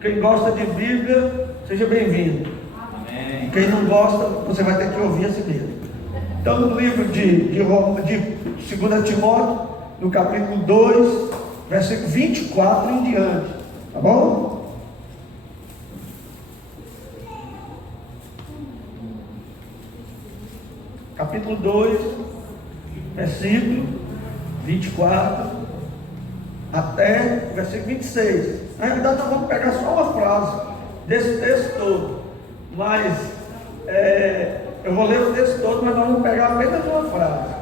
Quem gosta de Bíblia, seja bem-vindo. Amém. Quem não gosta, você vai ter que ouvir a si mesmo. Então, no livro de 2 Timóteo, no capítulo 2, versículo 24 em diante. Tá bom? Capítulo 2, versículo 24 até o versículo 26. Na realidade, nós vamos pegar só uma frase desse texto todo, mas eu vou ler o texto todo, mas nós vamos pegar apenas uma frase.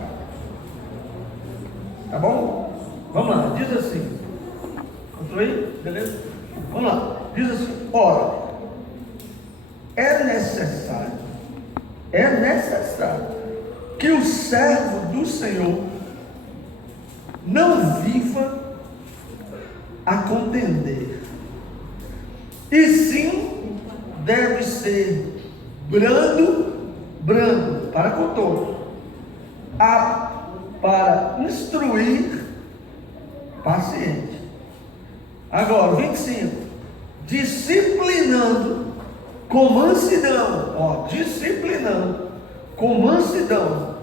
Tá bom? Vamos lá, diz assim. Construir? Beleza? Vamos lá. Diz assim: ora, é necessário que o servo do Senhor não viva a contender, e sim deve ser brando para com todos, para instruir, paciente. Agora, 25, disciplinando com mansidão, disciplinando com mansidão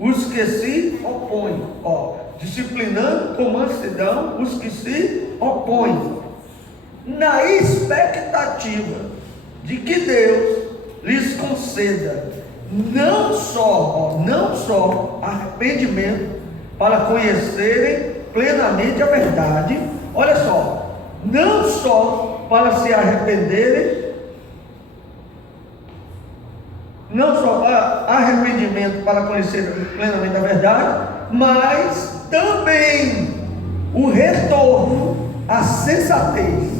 os que se opõem, disciplinando com mansidão os que se opõem, na expectativa de que Deus lhes conceda não só arrependimento para conhecerem plenamente a verdade, olha só, não só para se arrependerem, não só arrependimento para conhecer plenamente a verdade, mas também o retorno à sensatez.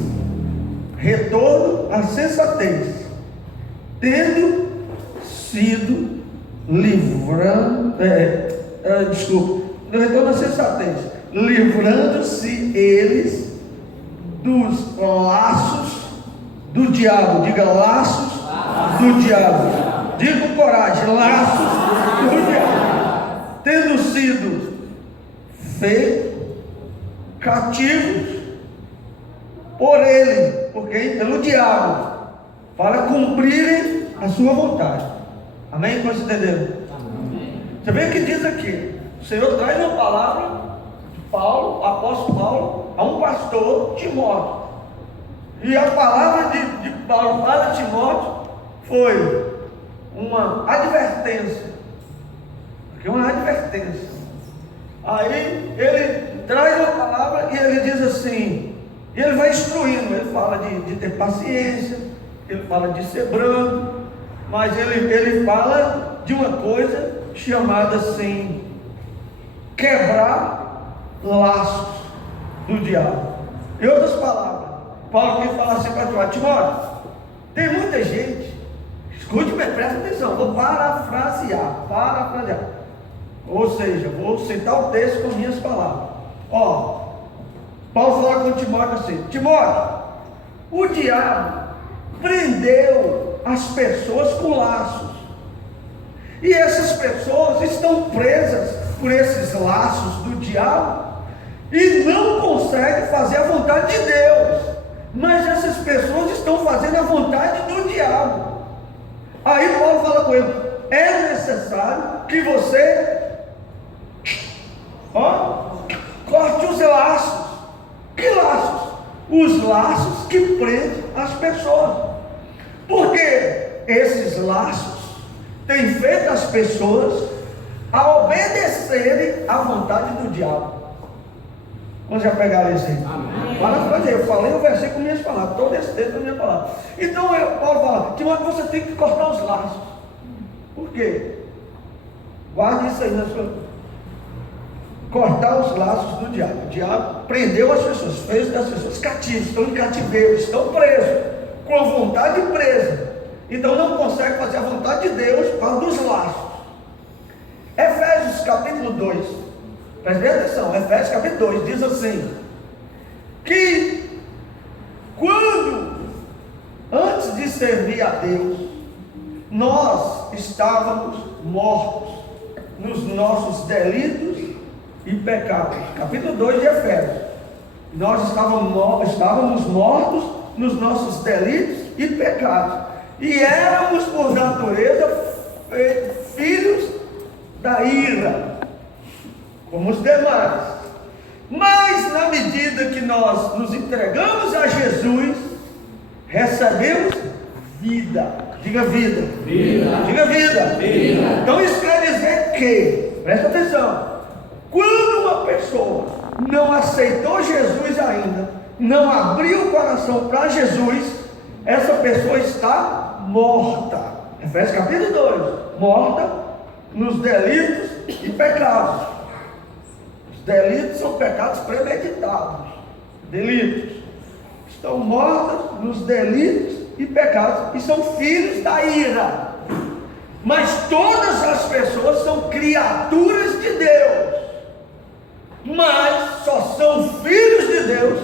Retorno à sensatez, tendo sido retorno à sensatez, livrando-se eles dos laços do diabo. Diga: laços do diabo. Diga com coragem: laços do diabo. Tendo sido feitos cativos por ele, pelo diabo, para cumprirem a sua vontade. Amém? Vocês entenderam? Amém. Você vê o que diz aqui. O Senhor traz uma palavra de Paulo, apóstolo Paulo, a um pastor, Timóteo. E a palavra de Paulo para Timóteo foi uma advertência. Aqui é uma advertência. Aí ele traz uma palavra e ele diz assim, e ele vai instruindo, ele fala de ter paciência, ele fala de ser brando, mas ele fala de uma coisa chamada assim, quebrar laços do diabo. Em outras palavras, Paulo aqui fala assim para Timóteo: tem muita gente, escute bem, presta atenção, vou parafrasear, ou seja, vou citar o texto com minhas palavras. Paulo fala com Timóteo assim: Timóteo, o diabo prendeu as pessoas com laços, e essas pessoas estão presas por esses laços do diabo e não conseguem fazer a vontade de Deus, mas essas pessoas estão fazendo a vontade do diabo. Aí Paulo fala com ele: é necessário que você corte os laços. Que laços? Os laços que prendem as pessoas, porque esses laços têm feito as pessoas a obedecerem à vontade do diabo. Vamos já pegar esse aí? Parafraseio, eu falei o versículo com minhas palavras, todo esse texto com minhas palavras. Então Paulo fala: Timóteo, você tem que cortar os laços. Por quê? Guarde isso aí na sua vida. Cortar os laços do diabo. O diabo prendeu as pessoas, fez das pessoas cativas, estão em cativeiro, estão presos, com a vontade presa. Então não consegue fazer a vontade de Deus por causa dos laços. Efésios capítulo 2, preste atenção, Efésios capítulo 2 diz assim, que quando, antes de servir a Deus, nós estávamos mortos nos nossos delitos e pecados. Capítulo 2 de Efésios. Nós estávamos mortos nos nossos delitos e pecados, e éramos por natureza filhos da ira, como os demais. Mas na medida que nós nos entregamos a Jesus, recebemos vida. Diga vida. Diga vida. Então isso quer dizer que, presta atenção, quando uma pessoa não aceitou Jesus ainda, não abriu o coração para Jesus, essa pessoa está morta. Efésios capítulo 2, morta nos delitos e pecados. Os delitos são pecados premeditados. Delitos. Estão mortas nos delitos e pecados e são filhos da ira. Mas todas as pessoas são criaturas de Deus, mas só são filhos de Deus.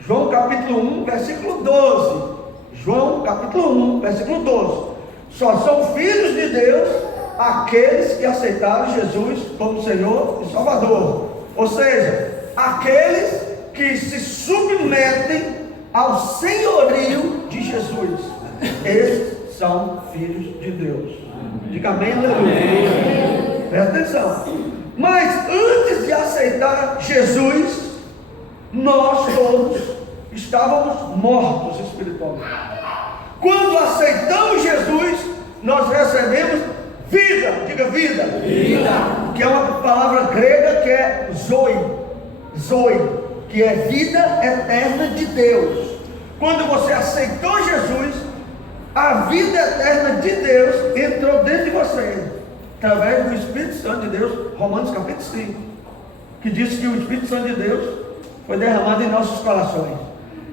João capítulo 1, versículo 12. João capítulo 1, versículo 12. Só são filhos de Deus aqueles que aceitaram Jesus como Senhor e Salvador. Ou seja, aqueles que se submetem ao senhorio de Jesus. Esses são filhos de Deus. Diga amém, aleluia. Presta atenção. Mas antes de aceitar Jesus, nós todos estávamos mortos espiritualmente. Quando aceitamos Jesus, nós recebemos vida. Diga vida. Que é uma palavra grega que é zoe, que é vida eterna de Deus. Quando você aceitou Jesus, a vida eterna de Deus entrou dentro de você, através do Espírito Santo de Deus. Romanos capítulo 5, que diz que o Espírito Santo de Deus foi derramado em nossos corações.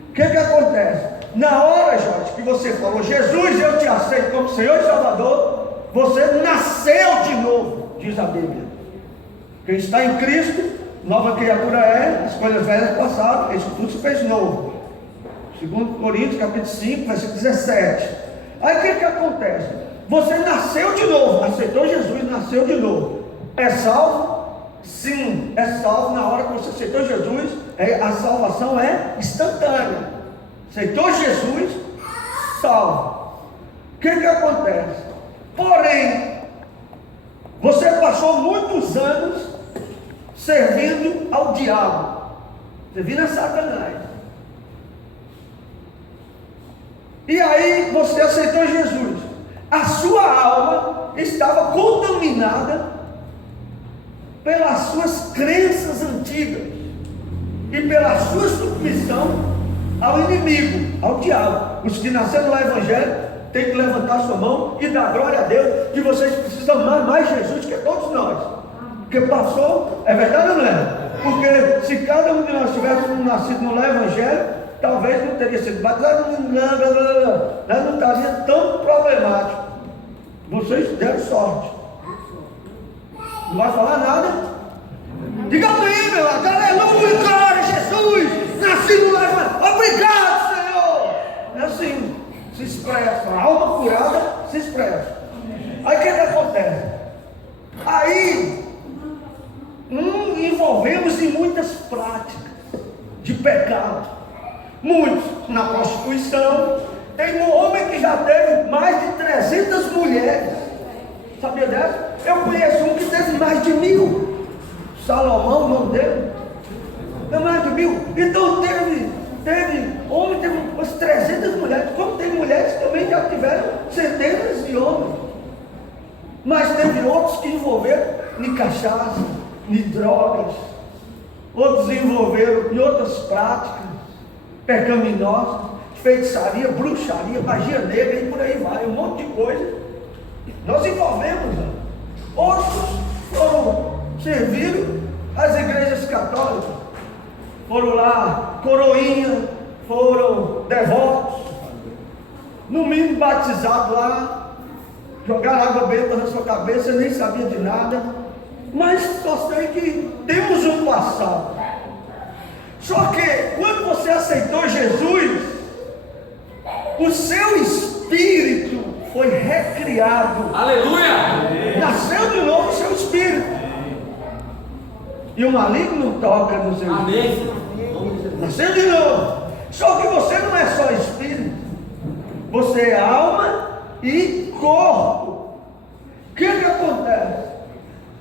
O que acontece? Na hora, Jorge, que você falou, Jesus, eu te aceito como Senhor e Salvador, você nasceu de novo, diz a Bíblia. Quem está em Cristo, nova criatura é, as coisas velhas passaram, isso tudo se fez novo. 2 Coríntios capítulo 5, versículo 17. Aí o que acontece? Você nasceu de novo, aceitou Jesus, nasceu de novo. É salvo? Sim, é salvo na hora que você aceitou Jesus. A salvação é instantânea. Aceitou Jesus, salvo. O que acontece? Porém, você passou muitos anos servindo ao diabo, servindo a Satanás. E aí você aceitou Jesus. A sua alma estava contaminada pelas suas crenças antigas e pela sua submissão ao inimigo, ao diabo. Os que nasceram no Evangelho têm que levantar sua mão e dar glória a Deus, que vocês precisam amar mais Jesus que todos nós. Porque passou, é verdade ou não é? Porque se cada um de nós tivéssemos nascido no Evangelho, talvez não teria sido batizado, não estaria tão problemático. Vocês deram sorte. Não vai falar nada? Diga amém, meu amor. Aleluia, glória a Jesus. Nasci no Evangelho. Obrigado, Senhor. É assim, se expressa. A alma curada se expressa. Aí o que acontece? Aí envolvemos em muitas práticas de pecado. Muitos na prostituição. Tem um homem que já teve mais de 300 mulheres. Sabia dessa? Eu conheço um que teve mais de 1000. Salomão, o nome dele. Tem mais de 1000. Então homem teve umas 300 mulheres. Como tem mulheres que também já tiveram centenas de homens. Mas teve outros que envolveram em cachaça, em drogas. Outros envolveram em outras práticas pecaminosas, feitiçaria, bruxaria, magia negra e por aí vai, um monte de coisa. Nós envolvemos. Outros foram servir as igrejas católicas, foram lá, coroinha, foram devotos, no mínimo batizados lá, jogaram água benta na sua cabeça, nem sabia de nada, mas só sei que temos um passado. Só que quando você aceitou Jesus, o seu espírito foi recriado. Aleluia! Nasceu de novo o seu espírito. E o maligno toca no seu espírito. Nasceu de novo. Só que você não é só espírito. Você é alma e corpo. O que acontece?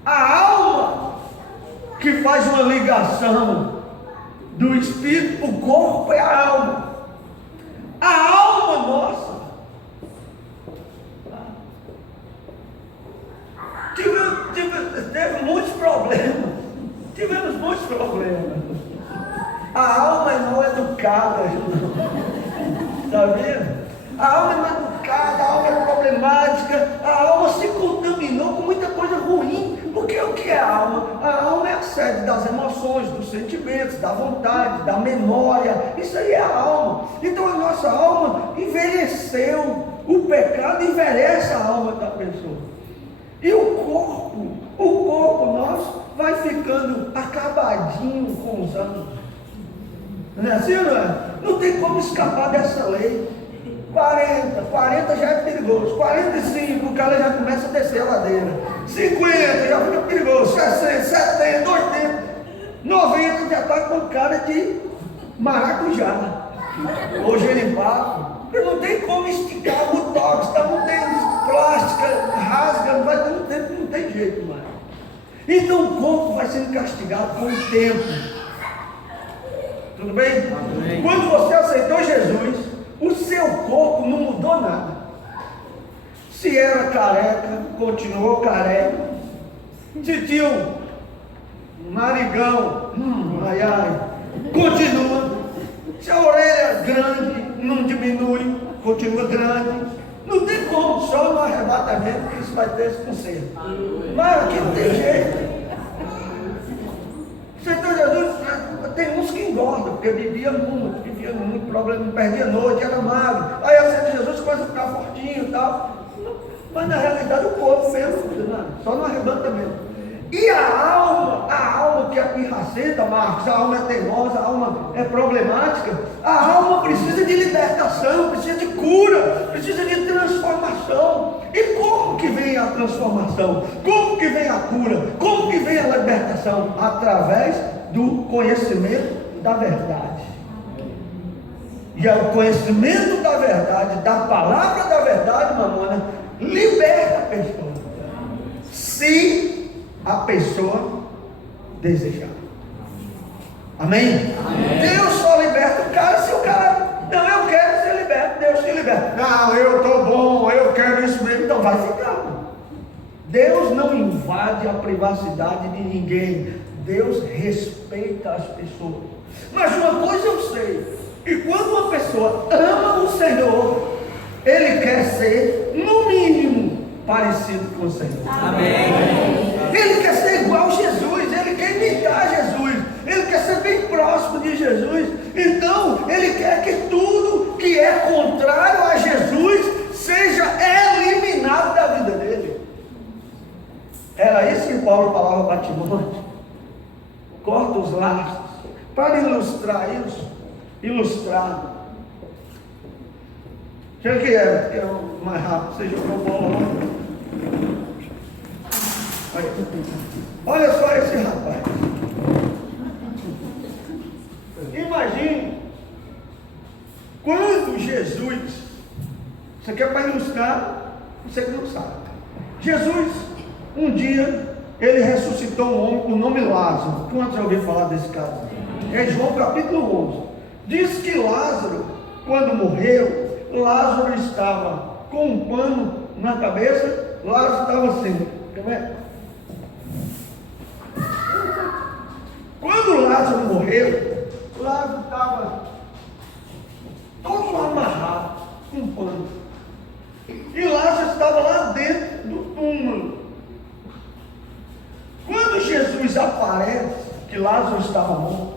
A alma que faz uma ligação do espírito, o corpo é a alma. A alma nossa teve muitos problemas. Tivemos muitos problemas. A alma é mal educada, está vendo? A alma é mal educada, a alma é problemática, a alma se contaminou com muita coisa ruim. Porque o que é a alma? A alma é a sede das emoções, dos sentimentos, da vontade, da memória. Isso aí é a alma. Então a nossa alma envelheceu. O pecado envelhece a alma da pessoa. E o corpo nosso vai ficando acabadinho com os anos. Não é assim, não é? Não tem como escapar dessa lei. 40 já é perigoso. 45 o cara já começa a descer a ladeira. 50 já fica perigoso. 60, 70, 80, 90 já está com cara de maracujá. Ou genipapo. Porque não tem como esticar o botox, não tem plástica, rasga, não tem jeito mais. Então o corpo vai sendo castigado com o tempo. Tudo bem? Amém. Quando você aceitou Jesus, o seu corpo não mudou nada. Se era careca, continuou careca. Se tinha um narigão, continua. Se a orelha é grande, não diminui, continua grande. Não tem como, só no arrebatamento que isso vai ter esse conserto. Mas aqui não tem jeito. Aceitou Jesus, tem uns que engordam, porque vivia muito problema, não perdia noite, era magro. Aí aceita Jesus, começa a ficar fortinho e tal. Mas na realidade o corpo mesmo, só no arrebatamento. E a alma que é pirracenta, Marcos, a alma é teimosa, a alma é problemática, a alma precisa de libertação, precisa de cura, precisa de transformação. E como que vem a transformação? Como que vem a cura? Como que vem a libertação? Através do conhecimento da verdade. E o conhecimento da verdade, da palavra da verdade, mamona, liberta a pessoa. Se a pessoa desejar. Amém? Amém? Deus só liberta o cara se o cara, não, eu quero ser liberto, Deus te liberta. Não, eu estou bom, eu quero isso mesmo, então vai ficar. Deus não invade a privacidade de ninguém. Deus respeita as pessoas. Mas uma coisa eu sei, que quando uma pessoa ama o Senhor, ele quer ser, no mínimo, parecido com o Senhor. Amém. Ele quer ser igual a Jesus, ele quer imitar Jesus, ele quer ser bem próximo de Jesus. Então, ele quer que tudo que é contrário a Jesus seja eliminado da vida dele. Era isso que Paulo falava para Timóteo. Corta os laços, para ilustrar isso. Ilustrar. Quem que é? Que é o mais rápido? Você jogou bola lá? Olha só esse rapaz. Imagine quando Jesus, isso aqui é para ilustrar, você que não sabe. Jesus, um dia, ele ressuscitou um homem com o nome Lázaro. Quantos já ouviram falar desse caso? É João capítulo 11. Diz que Lázaro, quando morreu, Lázaro estava com um pano na cabeça, Lázaro estava assim. Quando Lázaro morreu, Lázaro estava todo amarrado com um pano. E Lázaro estava lá dentro do túmulo. Quando Jesus aparece, que Lázaro estava morto,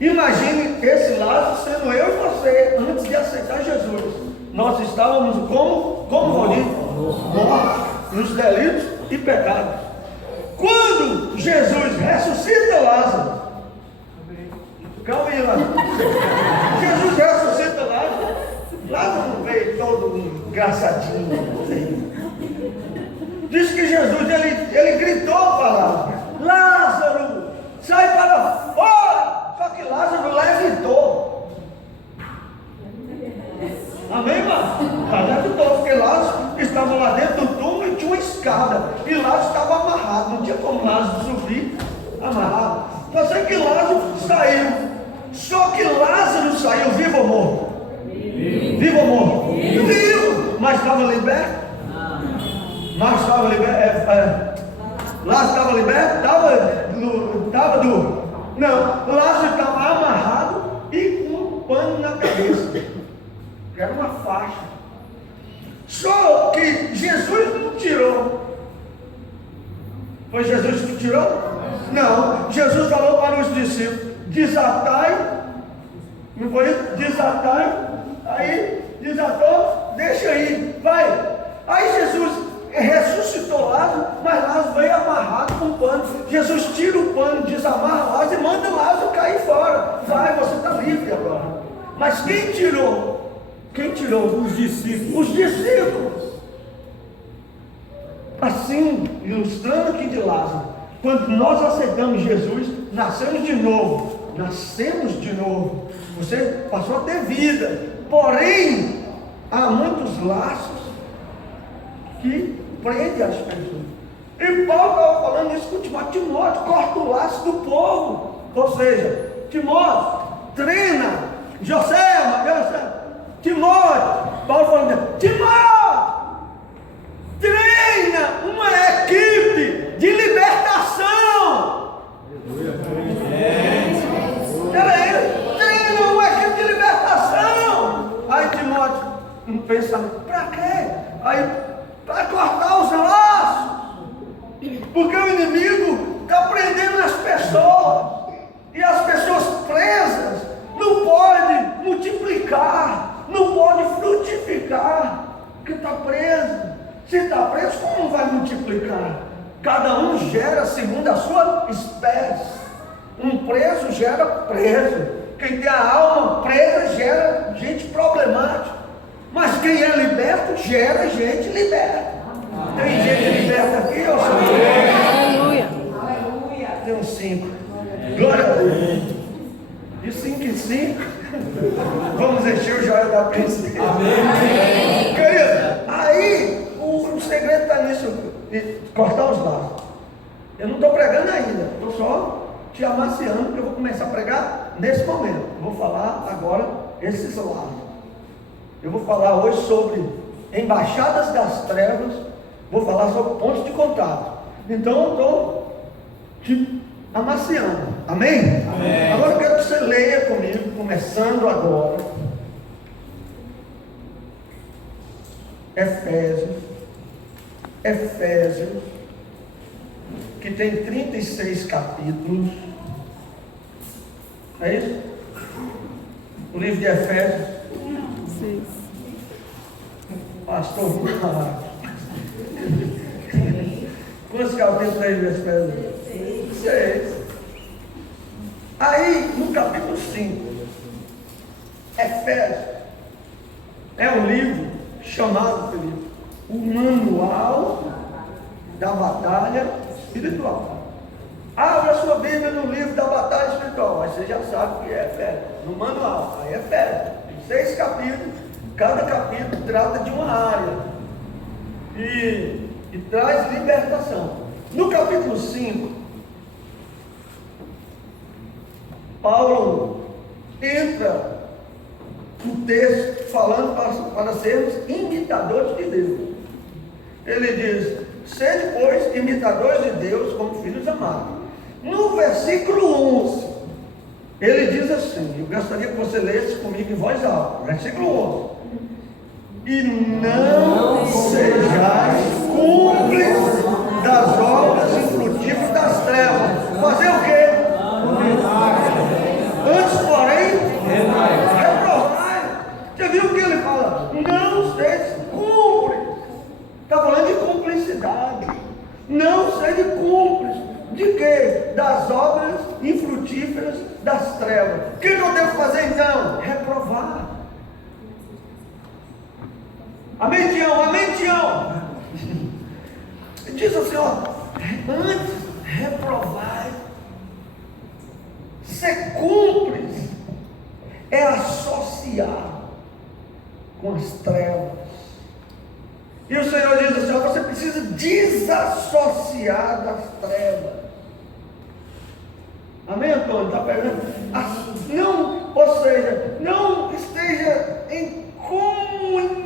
imagine esse Lázaro sendo eu e você, antes de aceitar Jesus. Nós estávamos como mortos nos delitos e pecados. Quando Jesus ressuscita Lázaro, calma aí, Lázaro. Jesus ressuscita Lázaro. Lázaro não veio todo engraçadinho. Diz que Jesus, ele gritou para Lázaro: Lázaro, sai para fora! Só que Lázaro levitou. Amém, irmão? Levitou, porque Lázaro estava lá dentro do túmulo e tinha uma escada. E Lázaro estava amarrado, não tinha como Lázaro subir amarrado. Eu sei que Lázaro saiu. Só que Lázaro saiu vivo ou morto? Vivo ou morto? Vivo! Mas estava liberto? Mas estava liberto? Lázaro estava liberto? Estava duro? Não, Lázaro estava amarrado e com um pano na cabeça, que era uma faixa. Só que Jesus não tirou. Foi Jesus que tirou? Não, Jesus falou para os discípulos: desatai, não foi isso? Desatai, aí desatou, deixa aí, vai. Aí Jesus ressuscitou Lázaro, mas Lázaro veio amarrado com um pano. Jesus tira o pano, desamarra Lázaro e manda Lázaro cair fora. Vai, você está livre agora. Mas quem tirou? Quem tirou? Os discípulos. Os discípulos. Assim, ilustrando aqui de Lázaro, quando nós aceitamos Jesus, nascemos de novo. Nascemos de novo. Você passou a ter vida. Porém, há muitos laços que prendem as pessoas. E Paulo estava falando isso com Timóteo. Timóteo, corta o laço do povo. Ou seja, Timóteo, treina. José, Timóteo. Paulo falando, Timóteo, treina uma equipe de libertação. Treina uma equipe de libertação. Aí Timóteo pensa, para quê? Aí, para cortar os laços, porque o inimigo está prendendo as pessoas, e as pessoas presas não podem multiplicar, não podem frutificar, porque está preso. Se está preso, como vai multiplicar? Cada um gera segundo a sua espécie. Um preso gera preso. Quem tem a alma presa gera gente problemática. Mas quem é liberto gera gente liberta. Tem gente liberta aqui, ó. Aleluia. Tem uns 5. Glória a Deus. De 5 em 5, vamos encher o joio da princesa. Amém. Querido, aí o segredo está nisso, de cortar os laços. Eu não estou pregando ainda, estou só te amaciando, porque eu vou começar a pregar nesse momento. Eu vou falar agora esses laços. Eu vou falar hoje sobre embaixadas das trevas, vou falar sobre pontos de contato. Então eu estou te amaciando. Amém? Amém? Agora eu quero que você leia comigo, começando agora. Efésios, que tem 36 capítulos. É isso? O livro de Efésios. Pastor, quantos capítulos tem de Efésios? 6. Aí, no capítulo 5, Efésios é um livro chamado, Felipe, o Manual da Batalha Espiritual. Abra sua Bíblia no livro da Batalha Espiritual, mas você já sabe o que é Efésios, no manual. Aí é Efésios, tem 6 capítulos, cada capítulo trata de uma área e traz libertação. No capítulo 5, Paulo entra no texto falando para sermos imitadores de Deus. Ele diz: sede, pois, imitadores de Deus como filhos amados. No versículo 11, ele diz assim, eu gostaria que você lesse comigo em voz alta, versículo 11. E não sejais cúmplices das obras infrutíferas das trevas. Fazer o quê? Antes, porém, reprovai. Você viu o que ele fala? Não seja cúmplice. Está falando de cumplicidade. Não seja cúmplice. De quê? Das obras infrutíferas das trevas. O que eu devo fazer então? Reprovar. Amém, Tião? Amém, Tião? Diz assim, ó, antes reprovai, ser cúmplice associar com as trevas. E o Senhor diz assim: você precisa desassociar das trevas. Amém, Antônio? Está pegando? Não, ou seja, não esteja em comunhão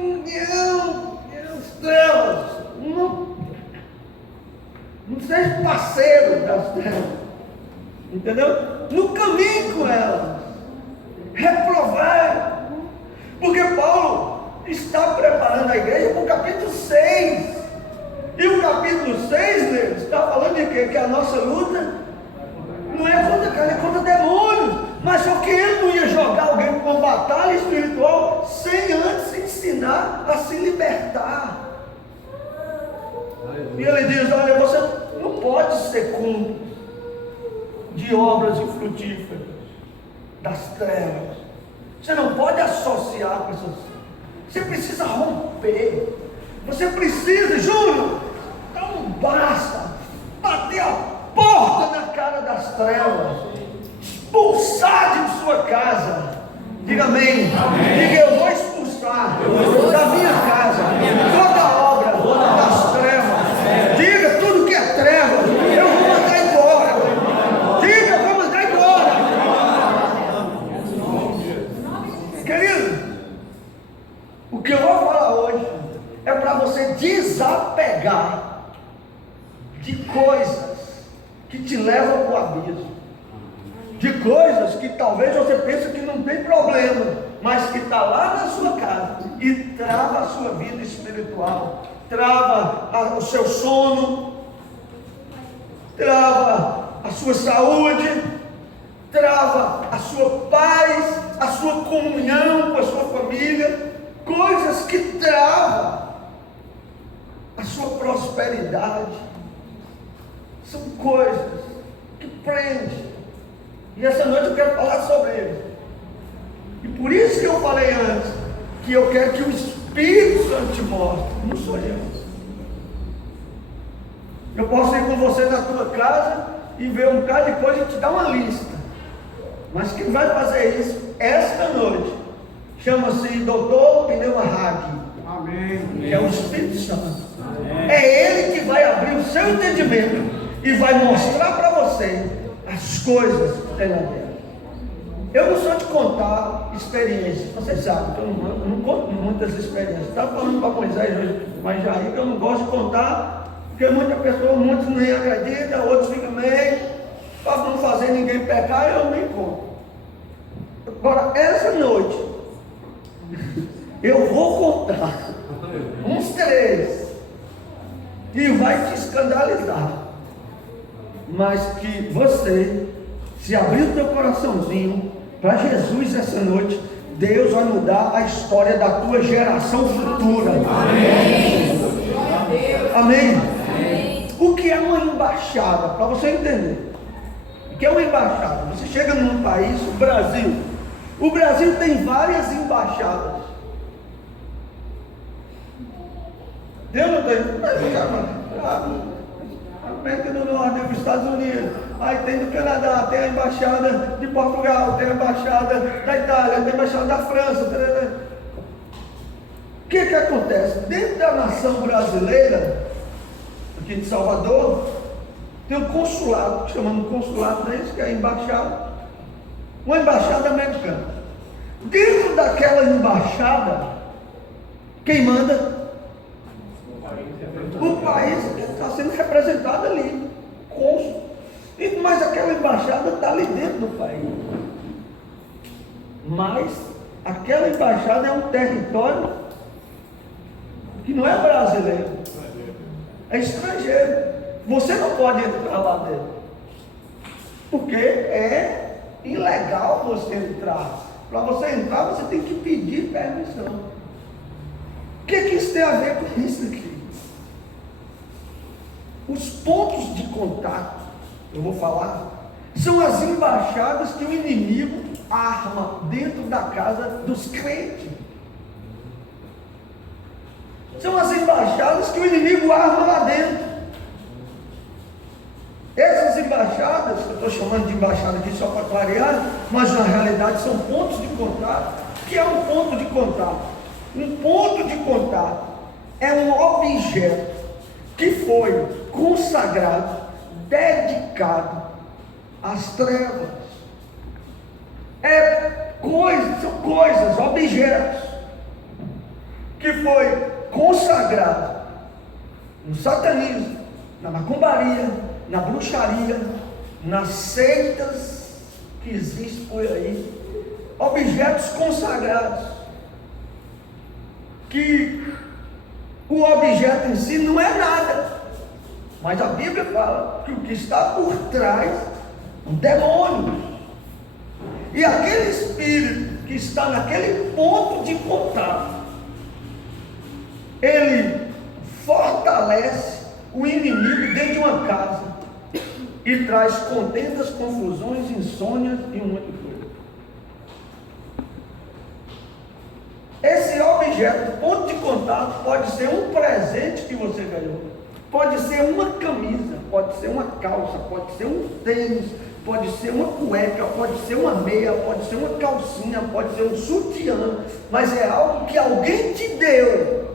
com as trevas. Não seja parceiro das trevas. Entendeu? No caminho com elas. Reprovar. Porque Paulo está preparando a igreja para o capítulo 6. E o capítulo 6 está falando de quê? Que a nossa luta não é contra carne, é contra demônios. Mas só que ele não ia jogar alguém para uma batalha espiritual sem antes ensinar a se libertar. E ele diz: olha, você não pode ser cúmplice de obras infrutíferas das trevas. Você não pode associar com essas. Você precisa romper. Você precisa, Júnior, não basta bater a porta na cara das trevas, expulsar de sua casa. Diga amém. Diga: eu vou expulsar da minha casa toda obra das trevas. Diga: tudo que é treva, eu vou mandar embora. Diga: eu vou mandar embora. Querido, o que eu vou falar hoje é para você desapegar de coisas que te levam para o abismo, de coisas que talvez você pense que não tem problema, mas que está lá na sua casa e trava a sua vida espiritual, trava o seu sono, trava a sua saúde, trava a sua paz, a sua comunhão com a sua família, coisas que travam a sua prosperidade. São coisas que prendem. E essa noite eu quero falar sobre eles. E por isso que eu falei antes, que eu quero que o Espírito Santo te mostre, não sou eu. Eu posso ir com você na tua casa e ver um bocado de coisa e te dar uma lista. Mas quem vai fazer isso esta noite chama-se Dr. Pneu Hag. Amém. Que é o Espírito Santo. Amém. É Ele que vai abrir o seu entendimento e vai mostrar para você as coisas que tem lá dentro. Eu não sou de contar experiências. Vocês sabem que eu não conto muitas experiências. Estava falando para Moisés hoje, mas já aí que eu não gosto de contar, porque muitos nem acreditam, outros ficam meio, para não fazer ninguém pecar, eu nem conto. Agora, essa noite, eu vou contar uns 3 e vai te escandalizar, mas que você, se abrir o teu coraçãozinho para Jesus essa noite, Deus vai mudar a história da tua geração futura. Amém. Amém. O que é uma embaixada? Para você entender, o que é uma embaixada? Você chega num país, o Brasil tem várias embaixadas. Deus não tem. América do Norte, dos Estados Unidos, aí tem do Canadá, tem a embaixada de Portugal, tem a embaixada da Itália, tem a embaixada da França. O que acontece? Dentro da nação brasileira, aqui de Salvador, tem um consulado, chamando consulado, né? Isso que é a embaixada, uma embaixada americana. Dentro daquela embaixada, quem manda? O país que está sendo representado ali, cônsul. Mas aquela embaixada está ali dentro do país. Mas aquela embaixada é um território que não é brasileiro, é estrangeiro. Você não pode entrar lá dentro, porque é ilegal você entrar. Para você entrar, você tem que pedir permissão. O que isso tem a ver com isso aqui? Os pontos de contato, eu vou falar, são as embaixadas que o inimigo arma dentro da casa dos crentes. São as embaixadas que o inimigo arma lá dentro. Essas embaixadas, eu estou chamando de embaixada aqui só para clarear, mas na realidade são pontos de contato. O que é um ponto de contato? Um ponto de contato é um objeto que foi consagrado, dedicado às trevas. São coisas, objetos, que foi consagrado no satanismo, na macumbaria, na bruxaria, nas seitas que existem por aí, objetos consagrados, que o objeto em si não é nada, mas a Bíblia fala que o que está por trás é um demônio. E aquele espírito que está naquele ponto de contato, ele fortalece o inimigo dentro de uma casa e traz contendas, confusões, insônias e um monte de coisa. Esse objeto, ponto de contato, pode ser um presente que você ganhou, pode ser uma camisa, pode ser uma calça, pode ser um tênis, pode ser uma cueca, pode ser uma meia, pode ser uma calcinha, pode ser um sutiã, mas é algo que alguém te deu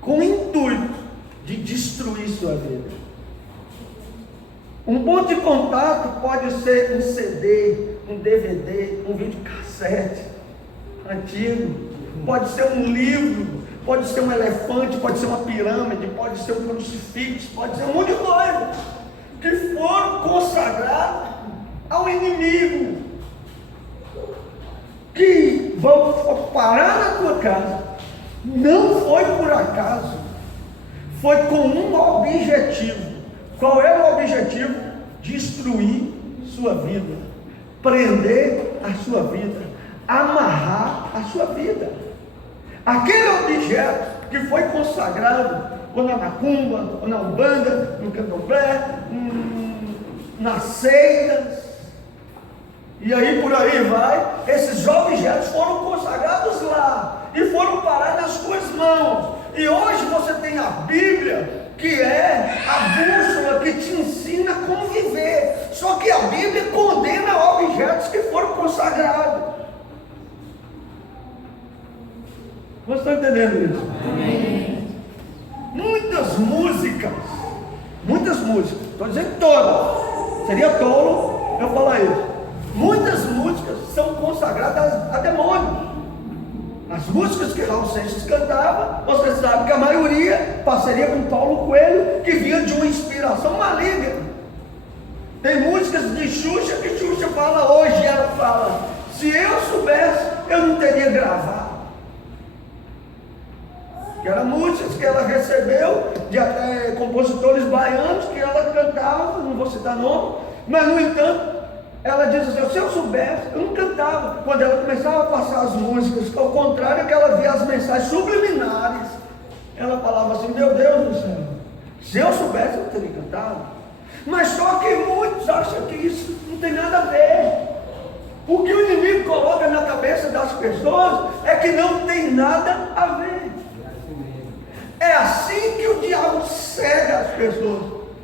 com o intuito de destruir sua vida. Um ponto de contato pode ser um CD, um DVD, um videocassete antigo, pode ser um livro, pode ser um elefante, pode ser uma pirâmide, pode ser um crucifixo, pode ser um monte de coisa que foram consagrados ao inimigo, que vão parar na tua casa. Não foi por acaso, foi com um objetivo. Qual é o objetivo? Destruir sua vida, prender a sua vida, amarrar a sua vida. Aquele objeto que foi consagrado, ou na macumba, ou na umbanda, no candomblé, nas seitas, e aí por aí vai, esses objetos foram consagrados lá, e foram parar nas suas mãos, e hoje você tem a Bíblia, que é a bússola que te ensina como viver, só que a Bíblia condena objetos que foram consagrados. Você está entendendo isso? Amém. Muitas músicas, estou dizendo todas, seria tolo eu falar isso. Muitas músicas são consagradas a demônios. As músicas que Raul Seixas cantava, você sabe que a maioria parceria com Paulo Coelho, que vinha de uma inspiração maligna. Tem músicas de Xuxa que Xuxa fala hoje, ela fala: se eu soubesse, eu não teria gravado. Que eram músicas que ela recebeu de até compositores baianos que ela cantava, não vou citar nome, mas no entanto, ela diz assim: se eu soubesse, eu não cantava. Quando ela começava a passar as músicas, ao contrário que ela via as mensagens subliminares, ela falava assim: meu Deus do céu, se eu soubesse, eu teria cantado. Mas só que muitos acham que isso não tem nada a ver. O que o inimigo coloca na cabeça das pessoas é que não tem nada a ver. É assim que o diabo cega as pessoas.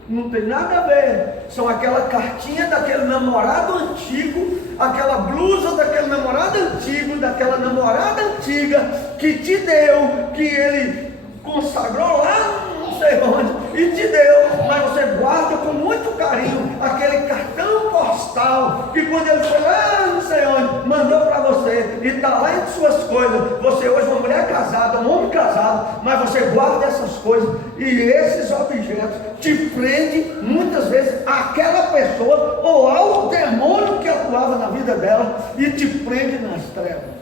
Não tem nada a ver. São aquela cartinha daquele namorado antigo, aquela blusa daquele namorado antigo, daquela namorada antiga que te deu, que ele consagrou lá não sei onde e te deu, mas você guarda com muito carinho aquele cartão postal que quando ele foi lá não sei onde, mandou para você e está lá entre suas coisas. Você hoje é uma mulher casada, um homem casado, mas você guarda essas coisas e esses objetos te prendem muitas vezes àquela pessoa ou ao demônio que atuava na vida dela e te prende nas trevas.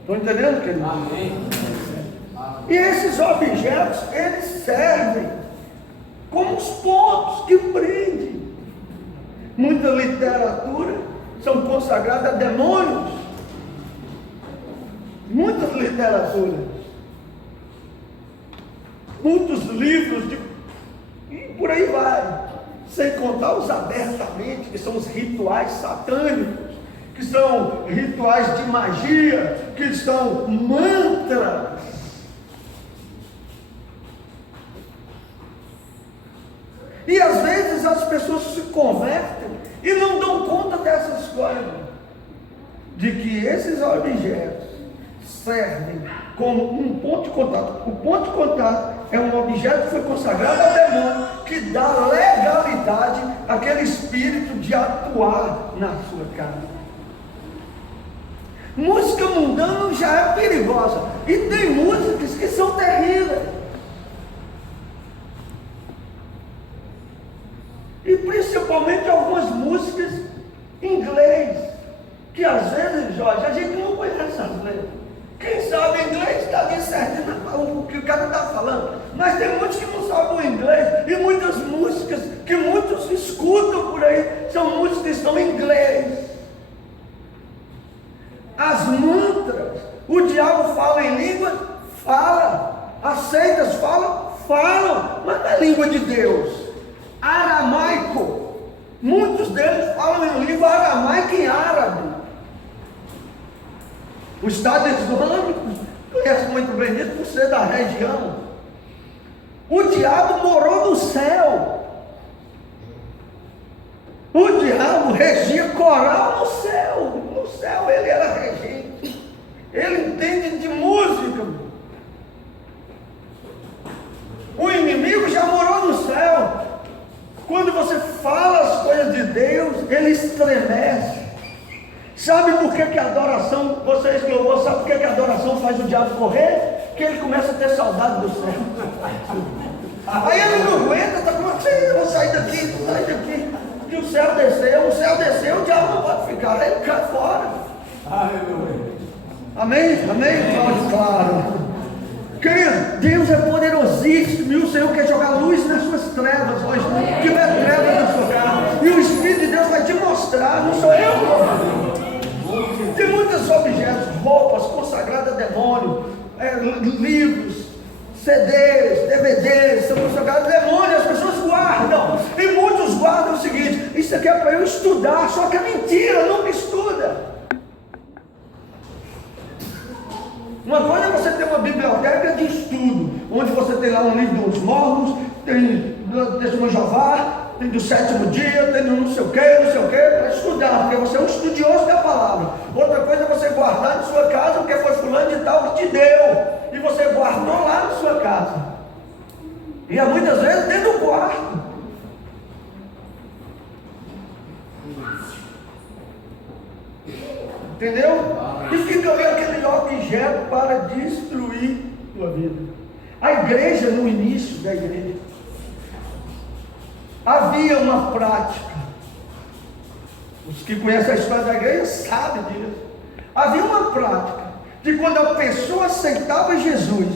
Estão entendendo, querido? Amém. E esses objetos, eles servem como os pontos que prendem. Muita literatura são consagradas a demônios. Muitas literaturas. Muitos livros e por aí vai. Sem contar os abertamente, que são os rituais satânicos, que são rituais de magia, que são mantras. E às vezes as pessoas se convertem e não dão conta dessas coisas, de que esses objetos servem como um ponto de contato. O ponto de contato é um objeto que foi consagrado ao demônio, que dá legalidade àquele espírito de atuar na sua casa. Música mundana já é perigosa, e tem músicas que são terríveis. E principalmente algumas músicas em inglês, que às vezes, Jorge, a gente não conhece as letras. Quem sabe inglês está discernindo o que o cara está falando, mas tem muitos que não sabem o inglês, e muitas músicas que muitos escutam por aí são músicas que estão em inglês. As mantras, o diabo fala em língua, fala, as seitas falam, mas não é língua de Deus. Aramaico, muitos deles falam em língua aramaica e árabe. O Estado Islâmico conhece muito bem isso por ser da região. O diabo morou no céu. O diabo regia coral no céu. No céu ele era regente. Ele entende de música. O inimigo já morou no céu. Quando você fala as coisas de Deus, ele estremece. Sabe por que a adoração, vocês que louvou, sabe por que a adoração faz o diabo correr? Porque ele começa a ter saudade do céu. Aí ele não aguenta, está como assim, eu vou sair daqui. E o céu desceu, o diabo não pode ficar, aí ele cai fora. Amém? Claro. Querido, Deus é poderosíssimo, e o Senhor quer jogar luz nas suas trevas hoje. Que tiver trevas na sua casa, e o Espírito de Deus vai te mostrar, não sou eu. Tem muitos objetos, roupas consagradas a demônio, livros, CDs, DVDs, são consagrados a demônio, as pessoas guardam, e muitos guardam o seguinte: isso aqui é para eu estudar, só que é mentira, nunca estuda. Uma coisa é você ter uma biblioteca de estudo, onde você tem lá um livro dos mormons, tem do Testemunho de Jeová, tem do sétimo dia, tem do não sei o que, para estudar, porque você é um estudioso da palavra. Outra coisa é você guardar na sua casa, porque foi fulano de tal que te deu, e você guardou lá na sua casa. E há muitas vezes dentro do quarto. Entendeu? E fica ali aquele objeto para destruir a tua vida. A igreja, no início da igreja, havia uma prática. Os que conhecem a história da igreja sabem disso. Havia uma prática de quando a pessoa aceitava Jesus,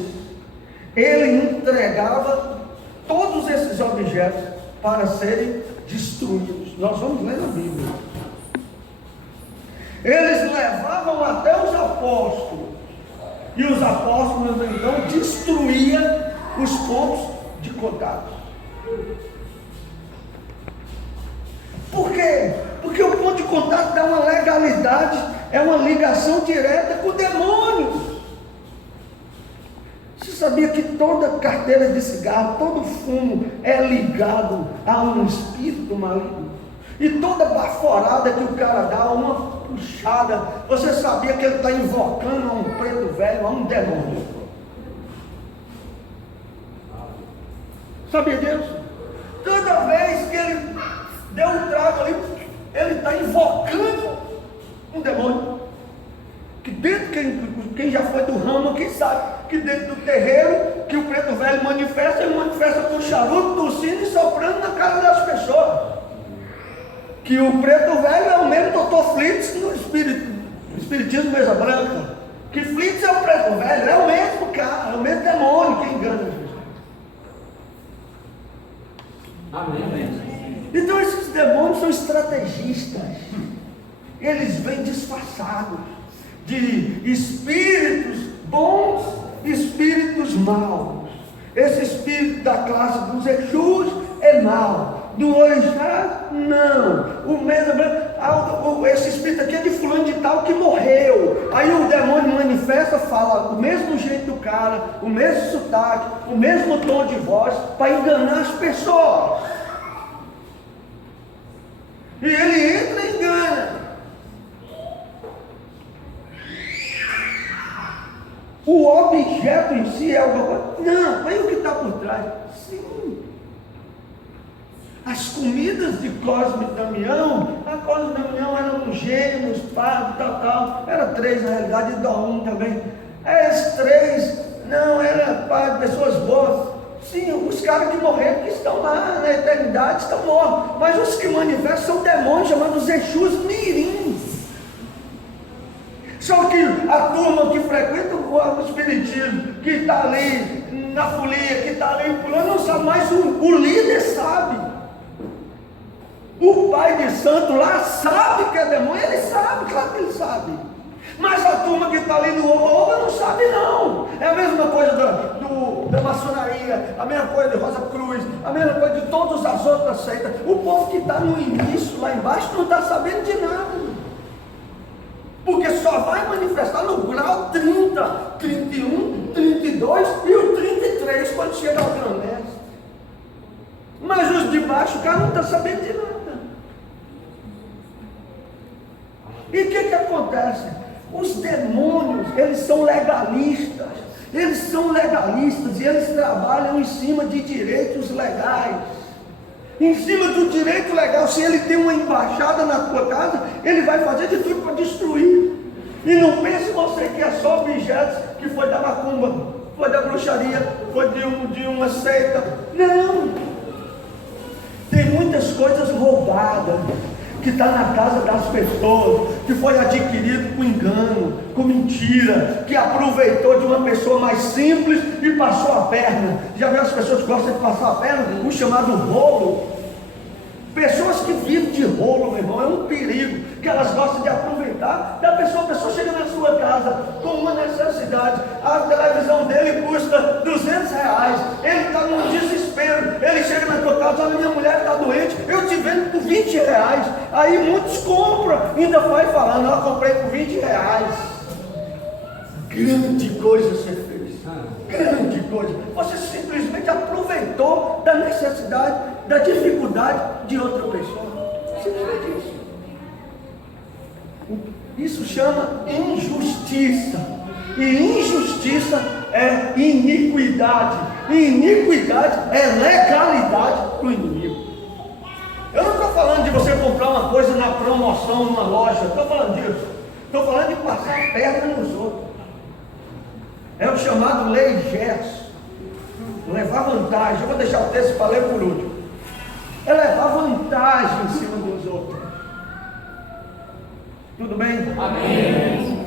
ele entregava todos esses objetos para serem destruídos. Nós vamos ler na Bíblia. Eles levavam até os apóstolos, e os apóstolos então destruíam os pontos de contato. Por quê? Porque o ponto de contato dá uma legalidade, é uma ligação direta com o demônio. Você sabia que toda carteira de cigarro, todo fumo é ligado a um espírito maligno? E toda baforada que o cara dá, uma puxada, você sabia que ele está invocando a um preto velho, a um demônio? Sabia disso? Toda vez que ele deu um trago ali, ele está invocando um demônio. Que dentro, quem já foi do ramo aqui sabe, que dentro do terreiro, que o preto velho manifesta, ele manifesta com charuto, tossindo e soprando na cara das pessoas. Que o preto velho é o mesmo Dr. Flitz no espiritismo mesa branca. Que Flitz é o preto velho, é o mesmo cara, é o mesmo demônio que engana Jesus. Amém. Então esses demônios são estrategistas. Eles vêm disfarçados de espíritos bons e espíritos maus. Esse espírito da classe dos Exus é mau. Do orixá, não. O mesmo, esse espírito aqui é de fulano de tal que morreu. Aí o demônio manifesta, fala o mesmo jeito do cara, o mesmo sotaque, o mesmo tom de voz, para enganar as pessoas. E ele entra e engana. O objeto em si é alguma coisa? Não, mas o que está por trás? Sim. As comidas de Cosme e Damião, a Cosme e Damião eram gêmeos, padres, tal. Era 3 na realidade, e dá 1 também. Esses 3, não, era padre, pessoas boas. Sim, os caras que morreram, que estão lá na eternidade, estão mortos. Mas os que manifestam são demônios chamados Exus Mirins. Só que a turma que frequenta o espiritismo, que está ali na folia, que está ali pulando, não sabe, mas o líder sabe. O pai de santo lá sabe que é demônio, ele sabe, claro que ele sabe. Mas a turma que está ali no oba-oba não sabe não. É a mesma coisa da maçonaria, a mesma coisa de Rosa Cruz, a mesma coisa de todas as outras seitas. O povo que está no início, lá embaixo, não está sabendo de nada. Porque só vai manifestar no grau 30, 31, 32 e o 33 quando chega ao grão mestre. Mas os de baixo, o cara não está sabendo de nada. E o que acontece? Os demônios, eles são legalistas. Eles são legalistas e eles trabalham em cima de direitos legais. Em cima do direito legal, se ele tem uma embaixada na tua casa, ele vai fazer de tudo para destruir. E não pense você que é só objetos que foi da macumba, foi da bruxaria, foi de uma seita. Não! Tem muitas coisas roubadas, que está na casa das pessoas, que foi adquirido com engano, com mentira, que aproveitou de uma pessoa mais simples e passou a perna. Já viu as pessoas que gostam de passar a perna? O chamado rolo. Pessoas que vivem de rolo, meu irmão, é um perigo, que elas gostam de aproveitar da pessoa. A pessoa chega na sua casa com uma necessidade, a televisão dele custa R$200, ele está num desespero, ele chega na tua casa, olha, minha mulher está doente, eu te vendo por R$20, aí muitos compram, ainda vai falar, não, eu comprei por R$20. Grande coisa você fez, grande coisa, você simplesmente aproveitou da necessidade, da dificuldade de outra pessoa. Simplesmente isso. Isso chama injustiça. E injustiça é iniquidade. E iniquidade é legalidade para o inimigo. Eu não estou falando de você comprar uma coisa na promoção numa loja. Estou falando disso. Estou falando de passar a perna nos outros. É o chamado lei Gerson. Levar vantagem. Eu vou deixar o texto para ler por último. É levar vantagem em cima dos outros. Tudo bem? Amém.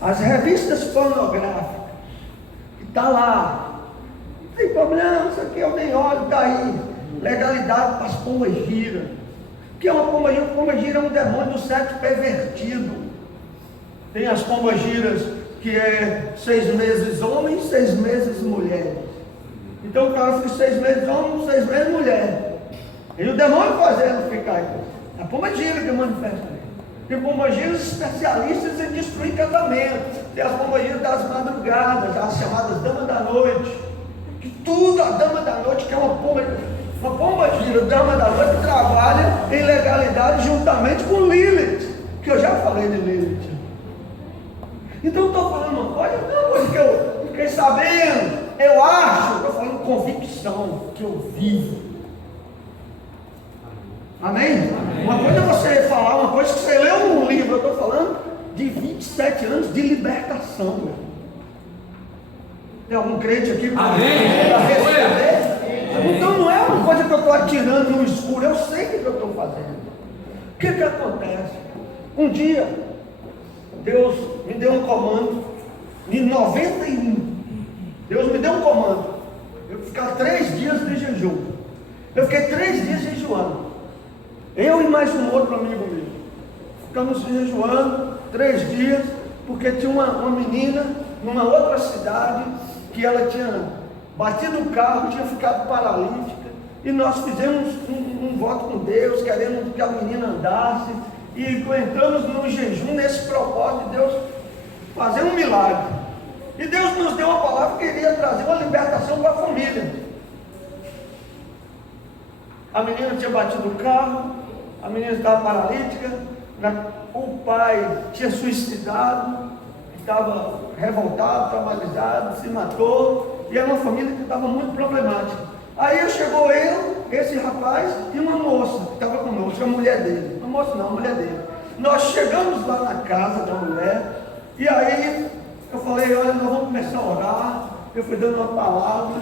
As revistas pornográficas, que está lá, não tem problema, isso aqui eu nem olho, está aí. Legalidade para as pombas gira. O que é uma pomba gira? A pomba gira é um demônio do sexo pervertido. Tem as pombas giras que é 6 meses homem, 6 meses mulher. Então o cara fica 6 meses homem, 6 meses mulher. E o demônio fazendo ficar aqui. A pomba gira que manifesta. Tem pomba gira especialistas em destruir casamento. Tem as pomba gira das madrugadas, as chamadas damas da noite. Que tudo a dama da noite, que é uma pomba gira, dama da noite, trabalha em legalidade juntamente com Lilith, que eu já falei de Lilith. Então eu estou falando uma coisa, não, coisa que eu fiquei sabendo, eu acho, estou falando convicção, que eu vivo. Amém? Amém? Uma coisa é você falar, uma coisa que você leu num livro, eu estou falando de 27 anos de libertação. Meu. Tem algum crente aqui para receber? Então não é uma coisa que eu estou atirando no escuro, eu sei o que eu estou fazendo. O que acontece? Um dia, Deus me deu um comando, em 91, Deus me deu um comando, eu ficar 3 dias de jejum. Eu fiquei 3 dias jejuando. Eu e mais um outro amigo meu. Ficamos jejuando 3 dias, porque tinha uma menina numa outra cidade que ela tinha batido o carro, tinha ficado paralítica. E nós fizemos um voto com Deus, querendo que a menina andasse. E entramos no jejum nesse propósito de Deus fazer um milagre. E Deus nos deu uma palavra que iria trazer uma libertação para a família. A menina tinha batido o carro, a menina estava paralítica, o pai tinha suicidado, estava revoltado, traumatizado, se matou, e era uma família que estava muito problemática. Aí chegou esse rapaz e uma moça que estava conosco, a mulher dele. Uma moça não, a mulher dele. Nós chegamos lá na casa da mulher, e aí eu falei, olha, nós vamos começar a orar. Eu fui dando uma palavra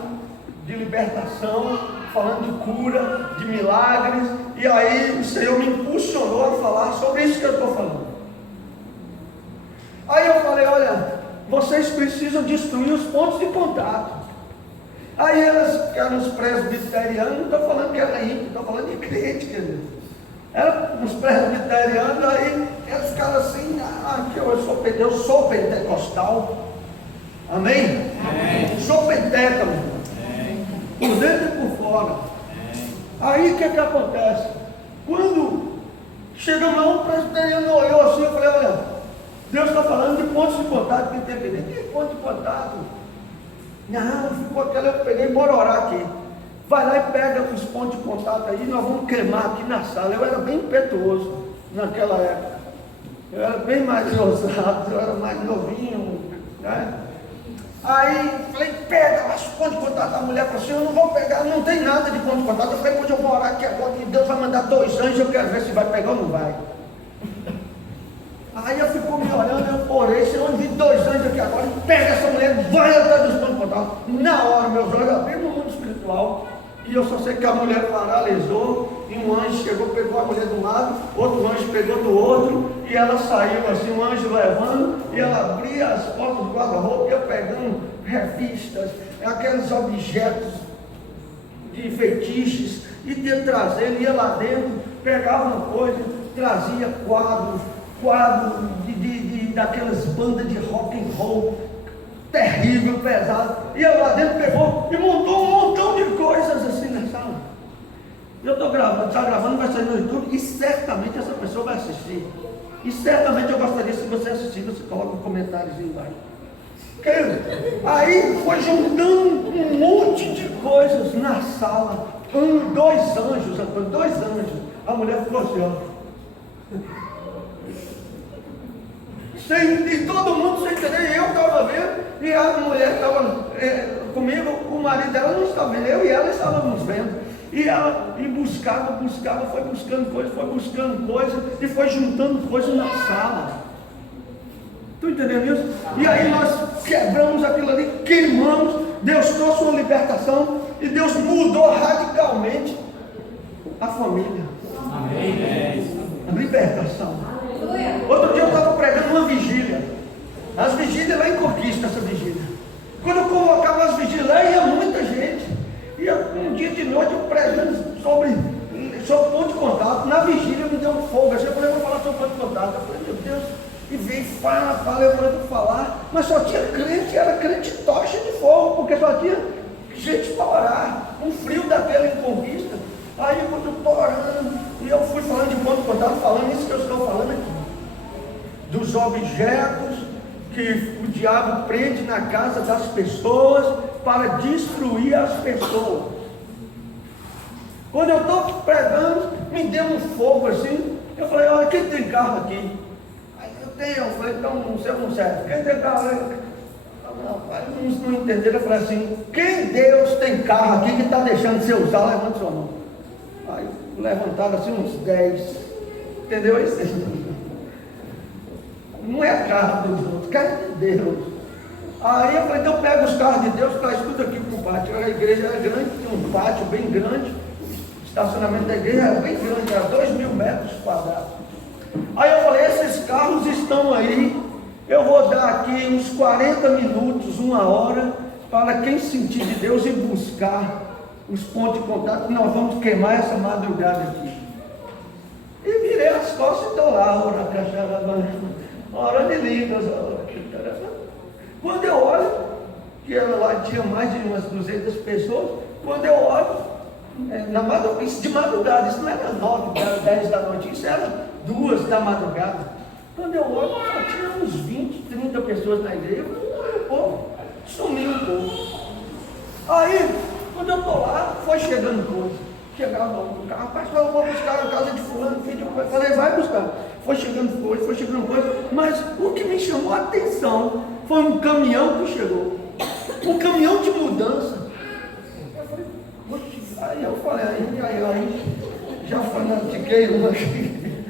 de libertação, falando de cura, de milagres, e aí o Senhor me impulsionou a falar sobre isso que eu estou falando. Aí eu falei, olha, vocês precisam destruir os pontos de contato. Aí elas, que eram os presbiterianos, não estou falando que era ímpio, estou falando de crente, quer dizer. Eram os presbiterianos, aí eles ficaram assim, aqui eu sou pentecostal. Amém? Amém. Sou penteca, meu irmão. Por dentro e por fora. Aí o que acontece? Quando chegamos lá, um presbiteriano olhou assim, eu falei, olha, Deus está falando de pontos de contato que tem que ter. Que ponto de contato? Não, ficou aquela, eu peguei, bora orar aqui. Vai lá e pega os pontos de contato aí, nós vamos queimar aqui na sala. Eu era bem impetuoso naquela época. Eu era bem mais ousado, eu era mais novinho, né? Aí falei, pega lá os pontos de contato. A mulher falou assim, eu não vou pegar, não tem nada de ponto de contato. Eu falei, pois eu vou orar aqui agora, e Deus vai mandar 2 anjos, eu quero ver se vai pegar ou não vai. Aí eu fico me olhando, eu orei, Senhor, eu vi 2 anjos aqui agora, pega essa mulher, vai atrás dos pontos de contato. Na hora, meus olhos abriram no mundo espiritual, e eu só sei que a mulher paralisou, e um anjo chegou, pegou a mulher de um lado, outro anjo pegou do outro, e ela saiu assim, um anjo levando, e ela abria as portas do guarda-roupa, e eu pegando revistas, aqueles objetos de fetiches, e trazendo, ia lá dentro, pegava uma coisa, trazia quadros daquelas bandas de rock and roll, terrível, pesado, ia lá dentro, pegou e montou um montão de coisas assim na sala. Eu estou gravando, está gravando, vai sair no YouTube, e certamente essa pessoa vai assistir. E certamente eu gostaria, se você assistir, você coloca um comentáriozinho embaixo. Aí foi juntando um monte de coisas na sala. 2 anjos, Antônio, 2 anjos. A mulher ficou assim, ó. E todo mundo sem entender, eu estava vendo, e a mulher estava comigo, o marido dela não estava vendo, eu e ela estávamos vendo. E ela buscava, foi buscando coisa, e foi juntando coisa na sala. Estou entendendo isso? E aí nós quebramos aquilo ali, queimamos, Deus trouxe uma libertação, e Deus mudou radicalmente a família. Amém. A libertação. Outro dia eu estava pregando uma vigília. As vigílias lá em Conquista, essa vigília. Quando eu colocava as vigílias lá, ia muita gente. E um dia de noite eu pregando sobre ponto de contato. Na vigília me deu um fogo. Eu falei, vou falar sobre ponto de contato. Eu falei, meu Deus. E veio, fala, eu vou falar. Mas só tinha crente, era crente tocha de fogo, porque só tinha gente para orar. Um frio daquela em Conquista. Aí quando eu estou orando, e eu fui falando de ponto de contato, falando isso que eu estou falando aqui. Dos objetos que o diabo prende na casa das pessoas para destruir as pessoas. Quando eu estou pregando, me deu um fogo assim. Eu falei, olha, quem tem carro aqui? Aí eu tenho. Eu falei, então você não serve. Quem tem carro? Aí não entenderam. Eu falei assim, quem Deus tem carro aqui que está deixando de você usar? Levanta sua mão. Aí levantaram assim uns 10. Entendeu isso? Não é carro dos outros, carro de Deus. Aí eu falei, então pega os carros de Deus, traz tudo aqui para o pátio. A igreja era grande, tinha um pátio bem grande. O estacionamento da igreja era bem grande, era 2.000 metros quadrados. Aí eu falei, esses carros estão aí. Eu vou dar aqui uns 40 minutos, 1 hora, para quem sentir de Deus e buscar os pontos de contato, que nós vamos queimar essa madrugada aqui. E virei as costas e estou lá, orando em línguas. Quando eu olho, que ela lá tinha mais de umas 200 pessoas, quando eu olho, isso de madrugada, isso não era 9, 10 da noite, isso era 2 da madrugada. Quando eu olho, só tinha uns 20, 30 pessoas na igreja, o povo sumiu um pouco. Aí, quando eu estou lá, foi chegando coisa. Chegava um carro, pastor, eu vou buscar na casa de fulano, filho de fulano. Falei, vai buscar. Foi chegando coisa, mas o que me chamou a atenção foi um caminhão que chegou. Um caminhão de mudança. Eu falei, aí eu falei, aí, já fanatiquei um aqui.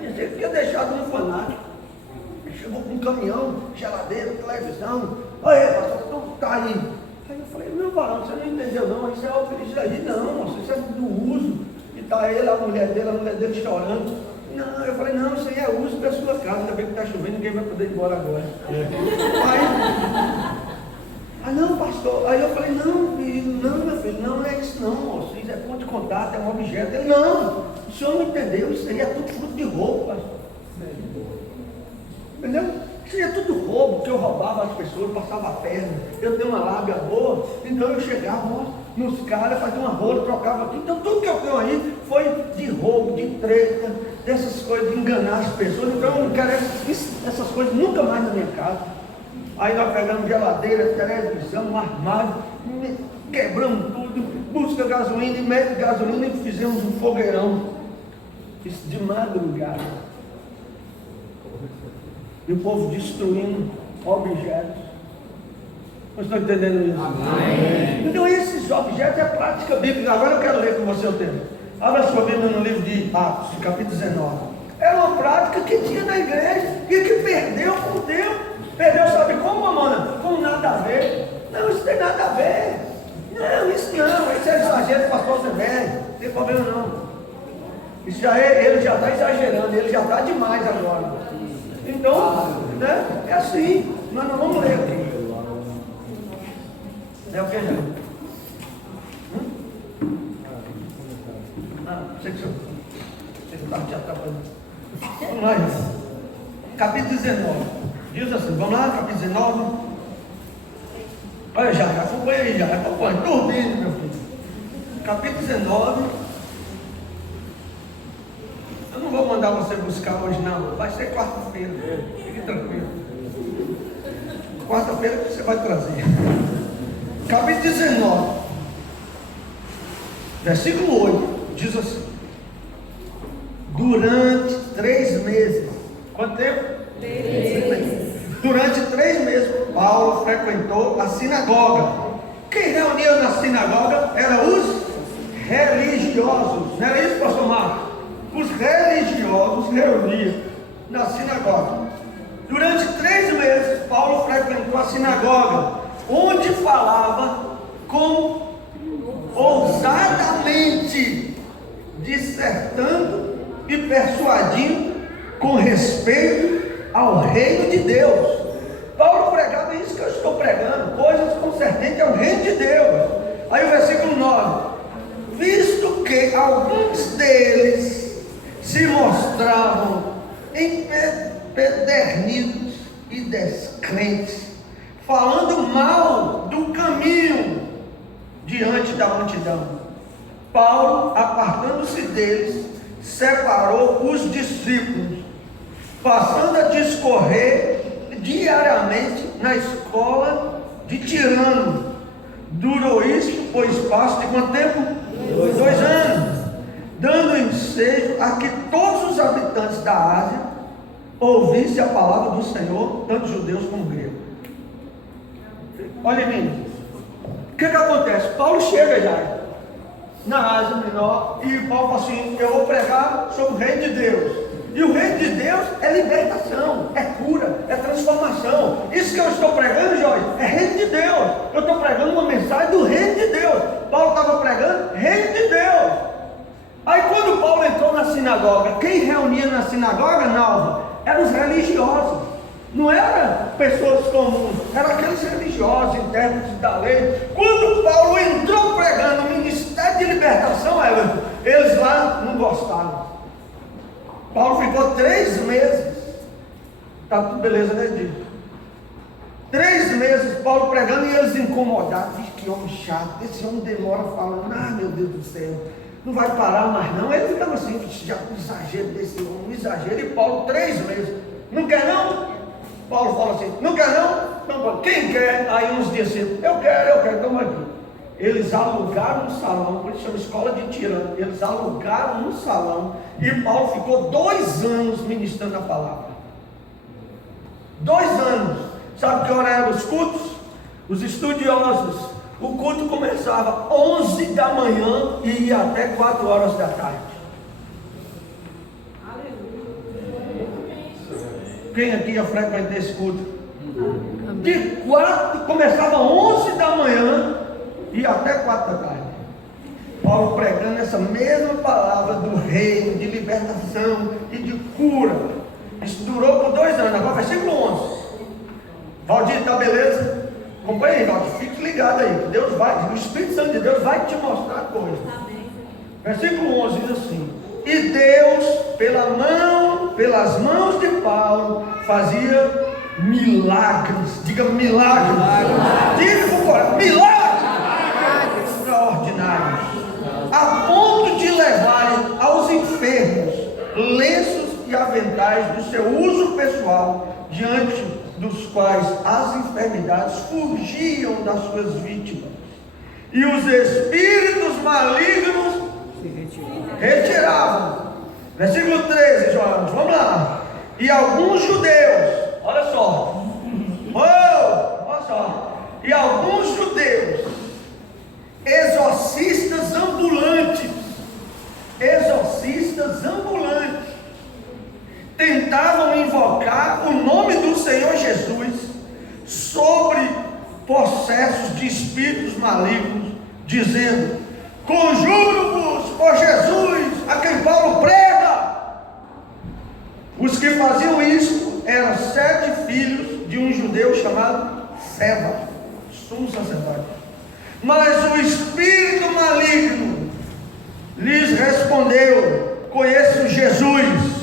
Ele tinha deixado um fanático. Chegou com um caminhão, geladeira, televisão. Olha, pastor, então tá aí. Aí eu falei, meu varão, você não entendeu não, isso aí não, moço, isso é do uso. E tá ele, a mulher dele chorando. Não, eu falei, não, isso aí é uso da sua casa, ainda bem que está chovendo, ninguém vai poder ir embora agora. Aí não, pastor, aí eu falei, não, meu filho, não é isso não, moço, isso é ponto de contato, é um objeto. Ele, não, o senhor não entendeu, isso aí é tudo fruto de roubo, pastor. Entendeu? Isso aí é tudo roubo, que eu roubava as pessoas, passava a perna, eu tenho uma lábia boa, então eu chegava nos caras, fazia uma rola, trocava aqui. Então tudo que eu tenho aí foi de roubo, de treta, dessas coisas, de enganar as pessoas. Então eu não quero essas coisas nunca mais na minha casa. Aí nós pegamos geladeira, televisão, um armário, quebramos tudo, busca gasolina e mete gasolina e fizemos um fogueirão. Isso de madrugada. E o povo destruindo objetos. Vocês estão entendendo isso? Amém. Então esses objetos é prática bíblica. Agora eu quero ler com você o tema. Abra sua Bíblia no livro de Atos, capítulo 19. Era uma prática que tinha na igreja e que perdeu com o tempo. Perdeu, sabe como, mamona? Com nada a ver. Não, isso tem nada a ver. Não, isso é exagero do pastor Zé. Não tem problema não. Isso já ele já está exagerando, ele já está demais agora. Então, né, é assim, mas nós vamos ler aqui. É o que, já? Sei que você já está falando. Vamos lá, irmão. Capítulo 19. Diz assim, vamos lá, capítulo 19. Olha, já acompanha aí, já acompanha. Dormindo, meu filho. Capítulo 19. Eu não vou mandar você buscar hoje não, vai ser quarta-feira, fique tranquilo. Quarta-feira que você vai trazer. Capítulo 19, versículo 8, diz assim: durante 3 meses, quanto tempo? 3 meses. Durante 3 meses, Paulo frequentou a sinagoga. Quem reunia na sinagoga eram os religiosos, não era isso, pastor Marcos? Os religiosos reuniam na sinagoga. Durante 3 meses, Paulo frequentou a sinagoga, onde falava com ousadamente, dissertando e persuadindo com respeito ao reino de Deus. Paulo pregava isso que eu estou pregando, coisas concernentes ao reino de Deus. Aí o versículo 9: visto que alguns deles se mostravam empedernidos e descrentes, falando mal do caminho diante da multidão, Paulo, apartando-se deles, separou os discípulos, passando a discorrer diariamente na escola de Tirano. Durou isso por espaço de quanto tempo? 2 anos. Dando ensejo a que todos os habitantes da Ásia ouvissem a palavra do Senhor, tanto judeus como gregos. Olha, meninos, o que acontece? Paulo chega já na Ásia Menor e Paulo fala assim: eu vou pregar sobre o reino de Deus. E o reino de Deus é libertação, é cura, é transformação. Isso que eu estou pregando, Jorge, é reino de Deus. Eu estou pregando uma mensagem do reino de Deus. Paulo estava pregando reino de Deus. Aí quando Paulo entrou na sinagoga, quem reunia na sinagoga, Nalva, eram os religiosos. Não eram pessoas comuns, eram aqueles religiosos, intérpretes da lei. Quando Paulo entrou pregando o ministério de libertação, eles lá não gostaram. Paulo ficou 3 meses. Está tudo beleza, né, Dito? 3 meses Paulo pregando e eles incomodados. Vixe, que homem chato, esse homem demora falando. Ah, meu Deus do céu, não vai parar mais não. Ele ficava assim, já com exagero desse homem, um exagero. E Paulo 3 meses, não quer não? Paulo fala assim, não quer não? Não, quem quer? Aí uns discípulos, eu quero, estamos aqui. eles alugaram um salão, por isso chama escola de tirano. Eles alugaram um salão e Paulo ficou 2 anos ministrando a palavra. 2 anos. Sabe que hora eram os cultos? Os estudiosos. O culto começava 11 da manhã e ia até 4 horas da tarde. Quem aqui ia frequentar esse culto? Começava 11 da manhã e até 4 da tarde. Paulo pregando essa mesma palavra do reino, de libertação e de cura. Isso durou por 2 anos. Agora versículo 11. Valdir, tá beleza? Acompanha aí, Valdir, fique ligado aí, que Deus vai, o Espírito Santo de Deus vai te mostrar coisas. Versículo 11 diz assim: e Deus, pelas mãos de Paulo, fazia milagres. Diga milagres. Diga por milagres extraordinários, a ponto de levarem aos enfermos lenços e aventais do seu uso pessoal, diante dos quais as enfermidades fugiam das suas vítimas, e os espíritos malignos retiravam. Versículo 13, João, vamos lá. E alguns judeus, olha só, olha só, e alguns judeus, exorcistas ambulantes, tentavam invocar o nome do Senhor Jesus sobre possessos de espíritos malignos, dizendo: conjuro-vos por Jesus, a quem Paulo prega. Os que faziam isso eram 7 filhos de um judeu chamado Seva, sumo sacerdote. Mas o espírito maligno lhes respondeu: conheço Jesus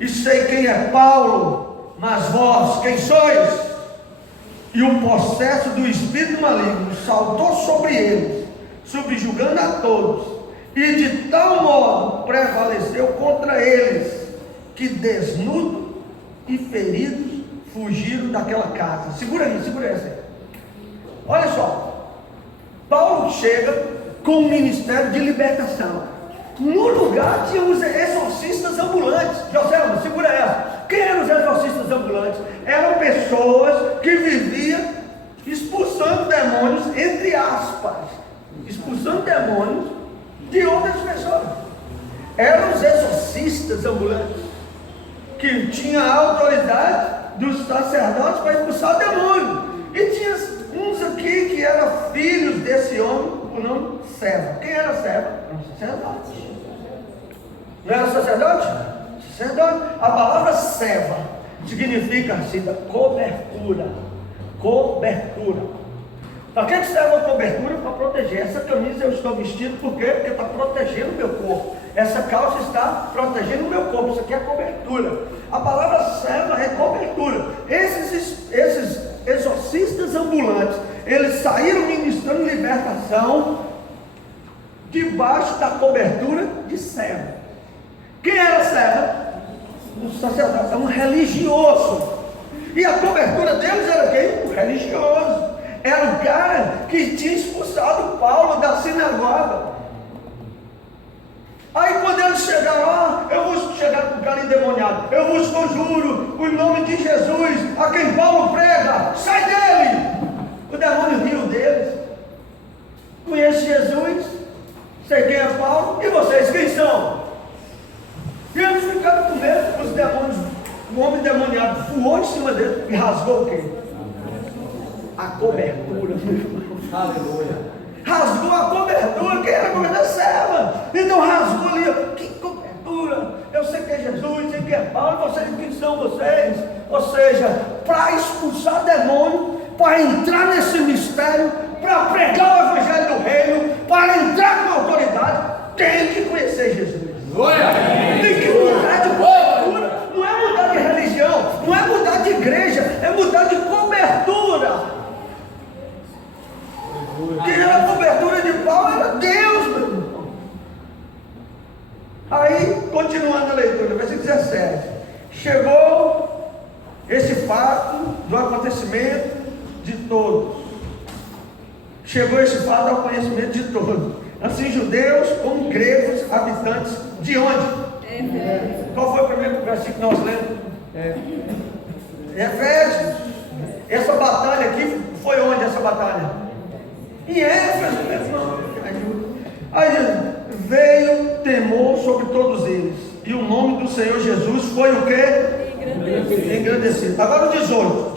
e sei quem é Paulo, mas vós quem sois? E o possesso do espírito maligno saltou sobre eles, subjugando a todos, e de tal modo prevaleceu contra eles, que desnudos e feridos fugiram daquela casa. Segura aí, segura essa aí. Olha só, Paulo chega com um ministério de libertação. No lugar tinha os exorcistas ambulantes. Joselma, segura essa. Quem eram os exorcistas ambulantes? Eram pessoas que viviam expulsando demônios, entre aspas, expulsando demônios de outras pessoas. Eram os exorcistas ambulantes, que tinham a autoridade dos sacerdotes para expulsar demônios. E tinha uns aqui que eram filhos desse homem, o nome Seva. Quem era Seva? Era um sacerdote. Não era sacerdote? Sacerdote. A palavra Seva significa assim, cobertura. Cobertura. Para que serve a cobertura? Para proteger. Essa camisa eu estou vestido por quê? Porque está protegendo o meu corpo. Essa calça está protegendo o meu corpo. Isso aqui é cobertura. A palavra Seva é cobertura. Esses exorcistas ambulantes, eles saíram ministrando libertação debaixo da cobertura de Seva. Quem era Seva? Um sacerdote, um religioso. E a cobertura deles era quem? O religioso. Era o cara que tinha expulsado Paulo da sinagoga. Aí quando eles chegaram lá, eu vos chegar com o cara endemoniado, eu vos conjuro, o nome de Jesus, a quem Paulo prega, sai dele! O demônio riu deles. Conheço Jesus, sei quem é Paulo, e vocês quem são? E eles ficaram com medo. Os demônios, o homem demoniado voou em cima dele e rasgou o quê? A cobertura. Aleluia. Rasgou a cobertura. Quem era a cobertura? Seva. Então rasgou ali. Que cobertura? Eu sei que é Jesus, sei que é Paulo. Vocês quem são vocês? Ou seja, para expulsar demônio, para entrar nesse mistério, para pregar o evangelho do reino, para entrar com autoridade, tem que conhecer Jesus. Tem que mudar de cobertura. Não é mudar de religião, não é mudar de igreja, é mudar de cobertura. Quem era a cobertura de Paulo era Deus, meu irmão. Aí, continuando a leitura, versículo 17. Chegou esse fato do acontecimento de todos. chegou esse fato ao conhecimento de todos, assim judeus como gregos, habitantes de onde? Qual foi o primeiro versículo que nós lemos? Efésios. Essa batalha aqui foi onde essa batalha? Em Éfeso, meu irmão. Aí veio temor sobre todos eles, e o nome do Senhor Jesus foi o quê? Engrandecido. Agora o 18.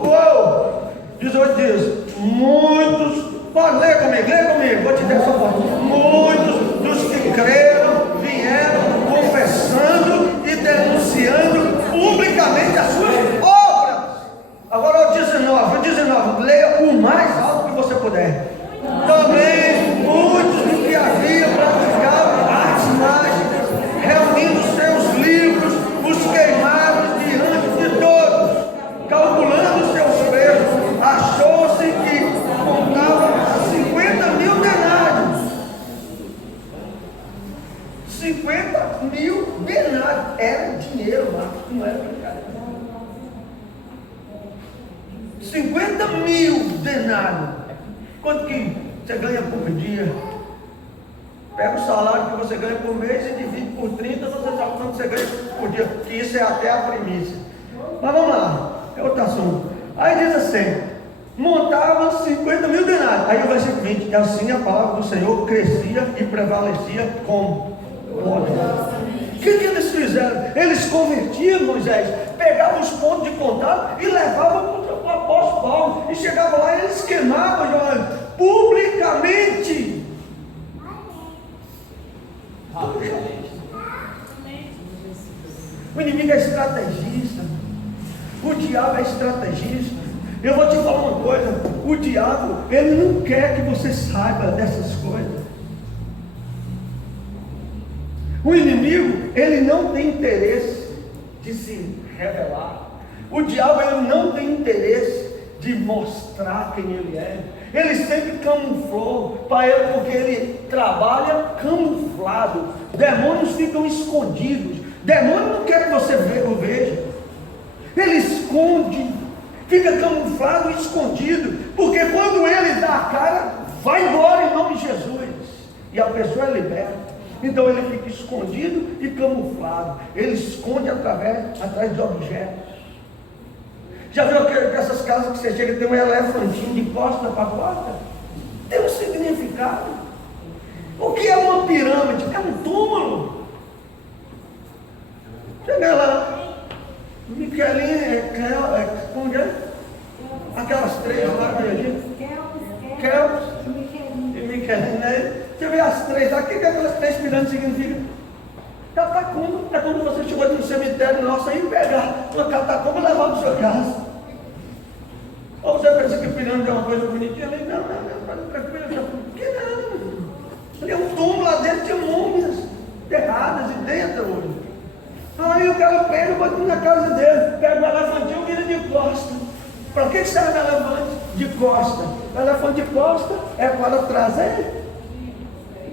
Uou! 18 diz: muitos, pode ler comigo, vou te dar essa parte. Muitos dos que creram vieram confessando e denunciando publicamente as suas obras. Agora o 19, leia o mais alto que você puder. Também muitos que haviam praticado artes mágicas, reunindo seus livros, os queimaram diante de todos. Calculando seus preços, achou-se que contavam 50.000 denários. 50.000 denários. Era dinheiro, Marcos, não era brincadeira. 50.000 denários. Quanto que você ganha por dia? Pega o salário que você ganha por mês e divide por 30, você sabe quanto você ganha por dia, que isso é até a primícia. Mas vamos lá, é outro assunto. Aí diz assim: montava 50.000 denários. Aí o versículo 20: assim a palavra do Senhor crescia e prevalecia como poder. O que eles fizeram? Eles convertiam, Moisés, pegavam os pontos de contato e levavam para o apóstolo Paulo, e chegavam lá e eles queimavam, João, publicamente. O inimigo é estrategista, o diabo é estrategista. Eu vou te falar uma coisa: o diabo, ele não quer que você saiba dessas coisas. O inimigo, ele não tem interesse de se revelar. O diabo, ele não tem interesse de mostrar quem ele é. Ele sempre camuflou para ele, porque ele trabalha camuflado. Demônios ficam escondidos. Demônio não quer que você o veja. Ele esconde, fica camuflado e escondido, porque quando ele dá a cara, vai embora em nome de Jesus, e a pessoa é liberta. Então ele fica escondido e camuflado. Ele esconde atrás de objetos. Já viu que essas casas que você chega e tem um elefantinho de costa para porta? Tem um significado. O que é uma pirâmide? É um túmulo. Chega lá, Miquelinha, como é? Aquelas três lá que a gente. Keops e Miquelinha, né? Você vê as três lá, o que aquelas três pirâmides significam? Catacumba. É quando você chegou no cemitério nosso aí, pegar uma catacumba e levar para sua casa. Ou você pensa que pirâmide é uma coisa bonitinha? Não, tranquilo, que não. Ali é um túmulo, lá dentro tinha múmias enterradas e dentro hoje. Aí o cara pega e bota na casa dele, pega o elefantinho e vira de costa. Para que serve o elefante de costa? O elefante de costa é para trazer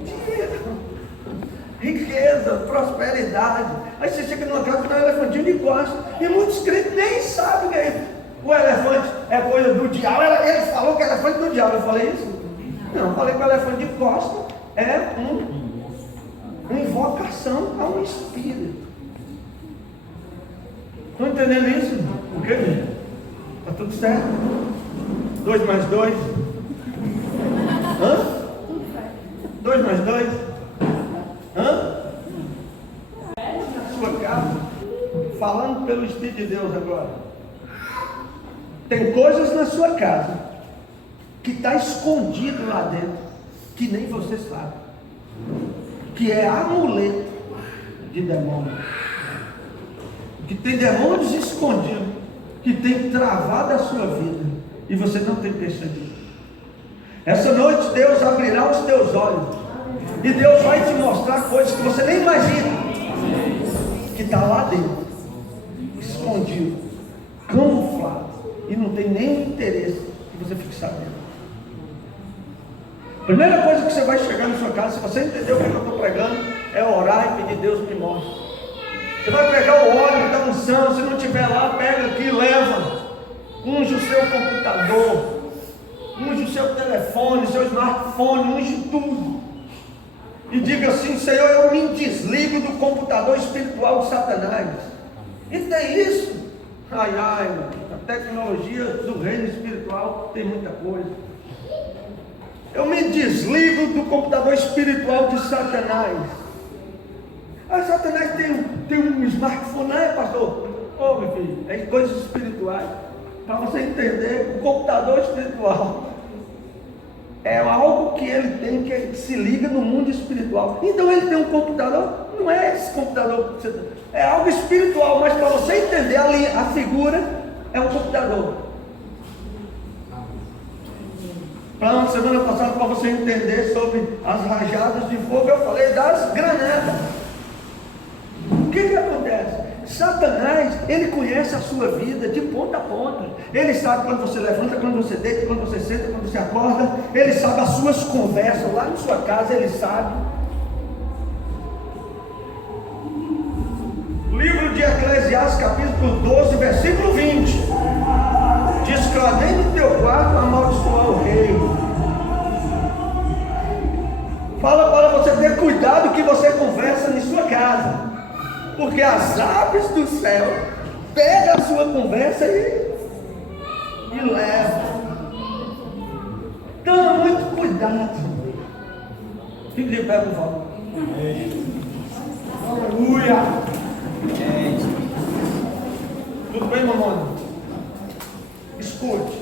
dinheiro, riqueza, prosperidade. Aí você chega numa casa com um elefantinho de costa, e muitos crentes nem sabem que é. O elefante é coisa do diabo. Ele falou que é elefante do diabo. Eu falei isso? Não, eu falei que o elefante de costa é uma invocação a um espírito. Estão entendendo isso? O que, gente? Está tudo certo? 2 mais 2? Hã? 2 mais 2? Hã? Sua casa. Falando pelo Espírito de Deus agora. Tem coisas na sua casa que está escondido lá dentro, que nem você sabe, que é amuleto de demônios, que tem demônios escondidos, que tem travado a sua vida, e você não tem percebido. Essa noite Deus abrirá os teus olhos, e Deus vai te mostrar coisas que você nem imagina, que está lá dentro, escondido, camuflado, e não tem nenhum interesse que você fique sabendo. Primeira coisa que você vai chegar na sua casa, se você entendeu o que eu estou pregando, é orar e pedir: Deus me mostre. Você vai pegar o óleo da unção, se não tiver lá, pega aqui e leva. Unge o seu computador, unge o seu telefone, seu smartphone, unge tudo. E diga assim: Senhor, eu me desligo do computador espiritual de Satanás. E tem isso. Ai, a tecnologia do reino espiritual tem muita coisa. Eu me desligo do computador espiritual de Satanás. Satanás tem um smartphone, não é, pastor? Ô, meu filho, é coisas espirituais. Para você entender, o computador espiritual é algo que ele tem, que se liga no mundo espiritual. Então ele tem um computador, não é esse computador, é algo espiritual, mas para você entender a figura, é um computador. Para uma semana passada, para você entender sobre as rajadas de fogo, eu falei das granadas. O que acontece? Satanás, ele conhece a sua vida de ponta a ponta. Ele sabe quando você levanta, quando você deita, quando você senta, quando você acorda. Ele sabe as suas conversas lá na sua casa, ele sabe. Livro de Eclesiastes, capítulo 12, versículo 20. Diz que lá dentro do teu quarto amaldiçoar o rei. Fala para você ter cuidado que você conversa em sua casa. Porque as aves do céu pegam a sua conversa e levam. Toma muito cuidado. Fique de pé, por favor. Aleluia. Tudo bem, mamãe? Escute.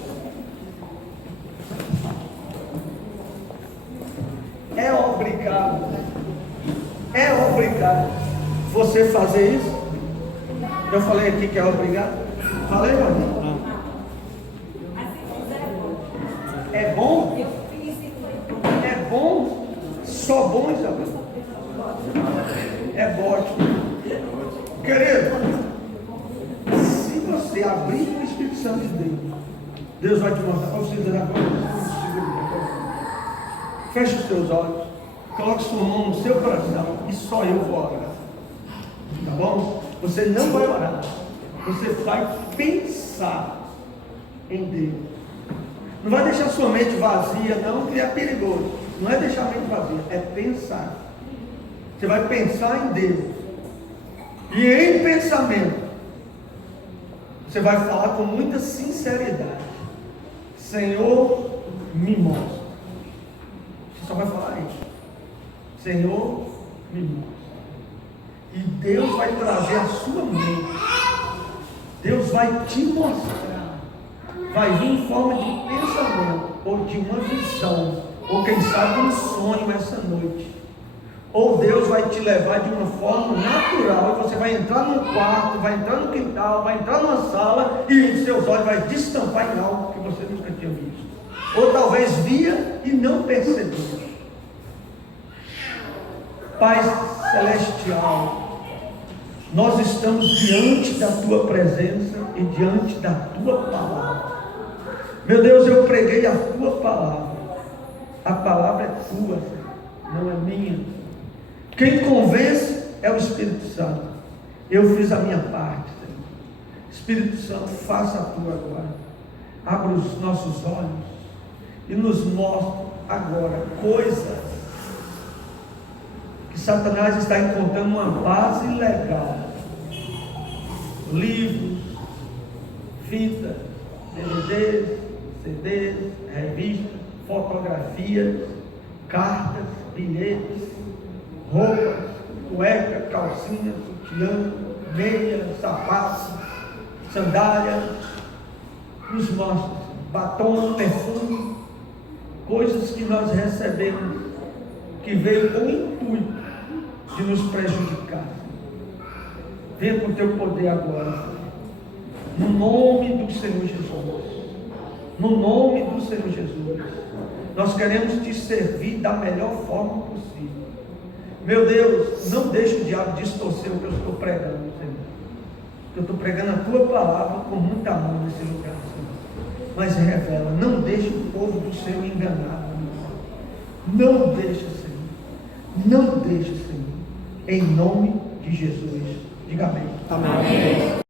É obrigado você fazer isso? Eu falei aqui que é obrigado? Falei, mano? É bom? É bom? Só bom, Isabel? É ótimo. Querido, se você abrir o Espírito Santo de Deus vai te mostrar. Vamos dizer agora. Feche os seus olhos. Coloque sua mão no seu coração e só eu vou orar. Tá bom? Você não vai orar. Você vai pensar em Deus. Não vai deixar sua mente vazia, não, que é perigoso. Não é deixar a mente vazia, é pensar. Você vai pensar em Deus. E em pensamento, você vai falar com muita sinceridade: Senhor, me mostra. Você só vai falar isso. Senhor, me mostra. E Deus vai trazer a sua mente. Deus vai te mostrar. Vai vir em forma de pensamento, ou de uma visão, ou quem sabe um sonho essa noite. Ou Deus vai te levar de uma forma natural, e você vai entrar num quarto, vai entrar no quintal, vai entrar numa sala, e os seus olhos vai destampar em algo que você nunca tinha visto. Ou talvez via e não percebeu. Pai Celestial, nós estamos diante da Tua presença e diante da Tua palavra. Meu Deus, eu preguei a Tua palavra. A palavra é Tua, não é minha. Quem convence é o Espírito Santo. Eu fiz a minha parte, Senhor. Espírito Santo, faça a Tua agora. Abra os nossos olhos e nos mostre agora coisas que Satanás está encontrando uma base legal. Livros, fitas, DVDs, CDs, revistas, fotografias, cartas, bilhetes, roupas, cueca, calcinha, sutiã, meia, sapato, sandália. Nos mostra batom, perfume, coisas que nós recebemos, que veio com o intuito de nos prejudicar. Venha com o teu poder agora, no nome do Senhor Jesus. No nome do Senhor Jesus, nós queremos te servir da melhor forma possível. Meu Deus, não deixe o diabo distorcer o que eu estou pregando, Senhor. Eu estou pregando a tua palavra com muito amor nesse lugar, Senhor. Mas revela, não deixe o povo do Senhor enganado. Não deixe, Senhor. Não deixe, Senhor. Em nome de Jesus. Diga amém. Amém.